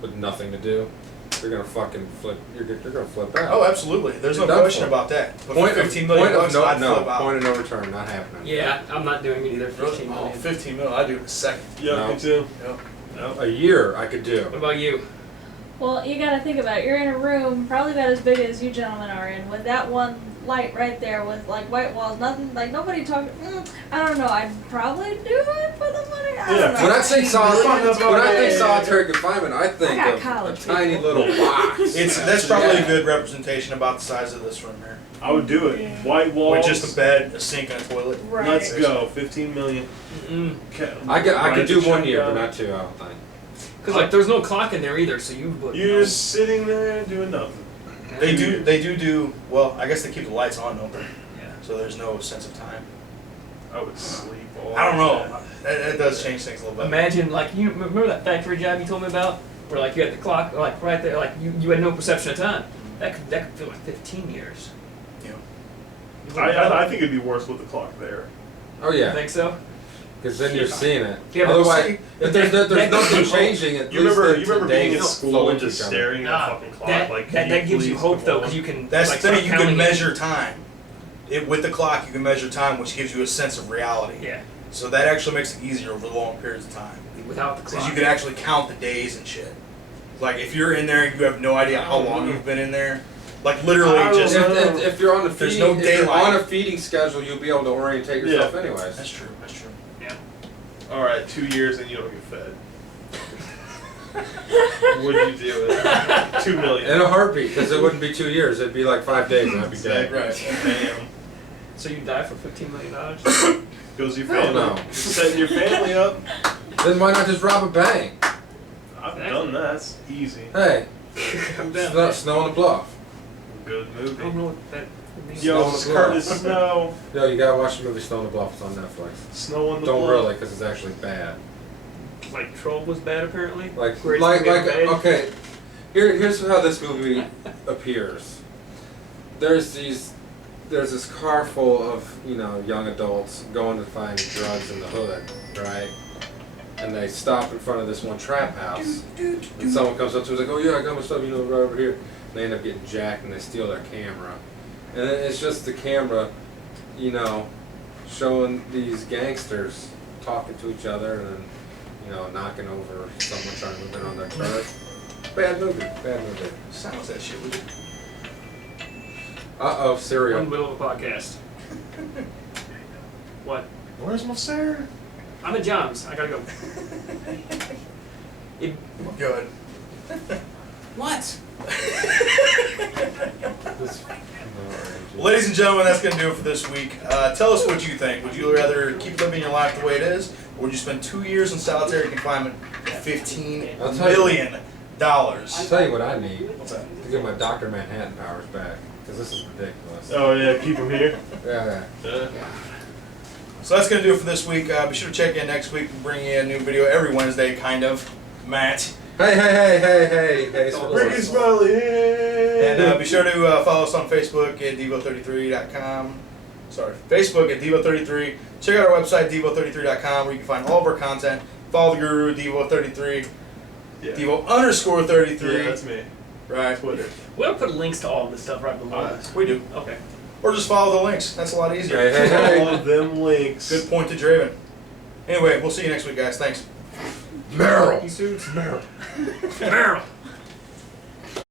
with nothing to do. You're gonna fucking flip. You're gonna flip out. Oh, absolutely. There's no You're done question for. about that. But Point for of- 15 million point of bucks, no, I'd no, flip out. point of no return, not happening. Yeah, I'm not doing it either. 15 Oh, million. 15 million, I'd do it in a second. Yeah, No. me too. Yep. No. A year I could do. What about you? Well, you gotta think about it. You're in a room probably about as big as you gentlemen are in, with that one light right there, with like white walls, nothing, like nobody talking. I don't know. I'd probably do it for the money. I Yeah. don't know. When I think Yeah. solitary confinement, I think I got of a college tiny people. little box. That's probably Yeah. a good representation about the size of this room here. I would do it. Yeah. White walls. With just a bed, a sink, and a toilet. Right. Let's go. 15 million. Mm-mm. Okay. I could do 1 year, but Shotgun. not 2. I don't think. Because like there's no clock in there either, so you would. You're just sitting there doing nothing. They do, well, I guess they keep the lights on, don't they? Yeah. So there's no sense of time. I would sleep all I don't know. day. That does change things a little bit. Imagine like you remember that factory job you told me about, where like you had the clock like right there, like you had no perception of time. That could feel like 15 years. You know. You wouldn't know. I think it'd be worse with the clock there. Oh You yeah, think so? because then you're seeing it. Yeah, but Otherwise, see, if there's that- nothing changing, at You least remember, the you remember being days at school flow and into just each other. staring at Nah, the fucking clock that, like that gives you hope though, because you can. That's like, the thing, start you can counting it. measure time. With the clock, you can measure time, which gives you a sense of reality. Yeah, So that actually makes it easier over long periods of time. without the Because clock. you can actually count the days and shit. Like if you're in there and you have no idea how long you've been in there, like literally I don't just. know. If you're on the There's feeding, no if you're daylight. on a feeding schedule, you'll be able to orientate yourself anyways. That's true. That's true. Yeah. All right, 2 years and you don't get fed. Would you do it? 2 million. In a heartbeat, because it wouldn't be 2 years, it'd be like 5 days and I'd be dead. Right. Bam. So you die for $15 million? Goes your Hell family. no. You're setting your family up. Then why not just rob a bank? I've done that. It's easy. Hey, I'm down. Snow on the Bluff. Good I movie. don't know what that means. Snow Yo, on the it's Bluff. Curtis Snow. Yo, you gotta watch the movie Snow on the Bluff. It's on Netflix. Snow on the Don't Bluff. really, because it's actually bad. Like Troll was bad apparently. Like, Greatest like, movie ever made. okay. Here's how this movie appears. There's this car full of, young adults going to find drugs in the hood, right? And they stop in front of this one trap house. And someone comes up to us like, oh yeah, I got my stuff, right over here. And they end up getting jacked and they steal their camera. And then it's just the camera, showing these gangsters talking to each other and then, knocking over someone trying to move in on their turf. Bad movie. Sounds that shit, would you? Uh-oh, We're cereal. in the middle of a podcast. What? Where's my Sarah? I'm at John's. I gotta go. Good. What? Ladies and gentlemen, that's going to do it for this week. Tell us what you think. Would you rather keep living your life the way it is, or would you spend 2 years in solitary confinement for $15 million? I'll tell you what I need. What's that? To get my Dr. Manhattan powers back. Because this is ridiculous. Oh yeah, keep him here. Yeah. So that's going to do it for this week. Be sure to check in next week. We'll bring you a new video every Wednesday, kind of. Matt. Hey. Ricky Smiley. Hey. And be sure to follow us on Facebook at devo33.com. Sorry, Facebook at devo33. Check out our website, devo33.com, where you can find all of our content. Follow the guru, devo33. Yeah. Devo_33. Yeah, that's me. Right. Twitter. We'll put links to all of this stuff right below. We do. Okay. Or just follow the links. That's a lot easier. Hey. All of them links. Good point to Draven. Anyway, we'll see you next week, guys. Thanks. Meryl. You suits. Meryl. Meryl.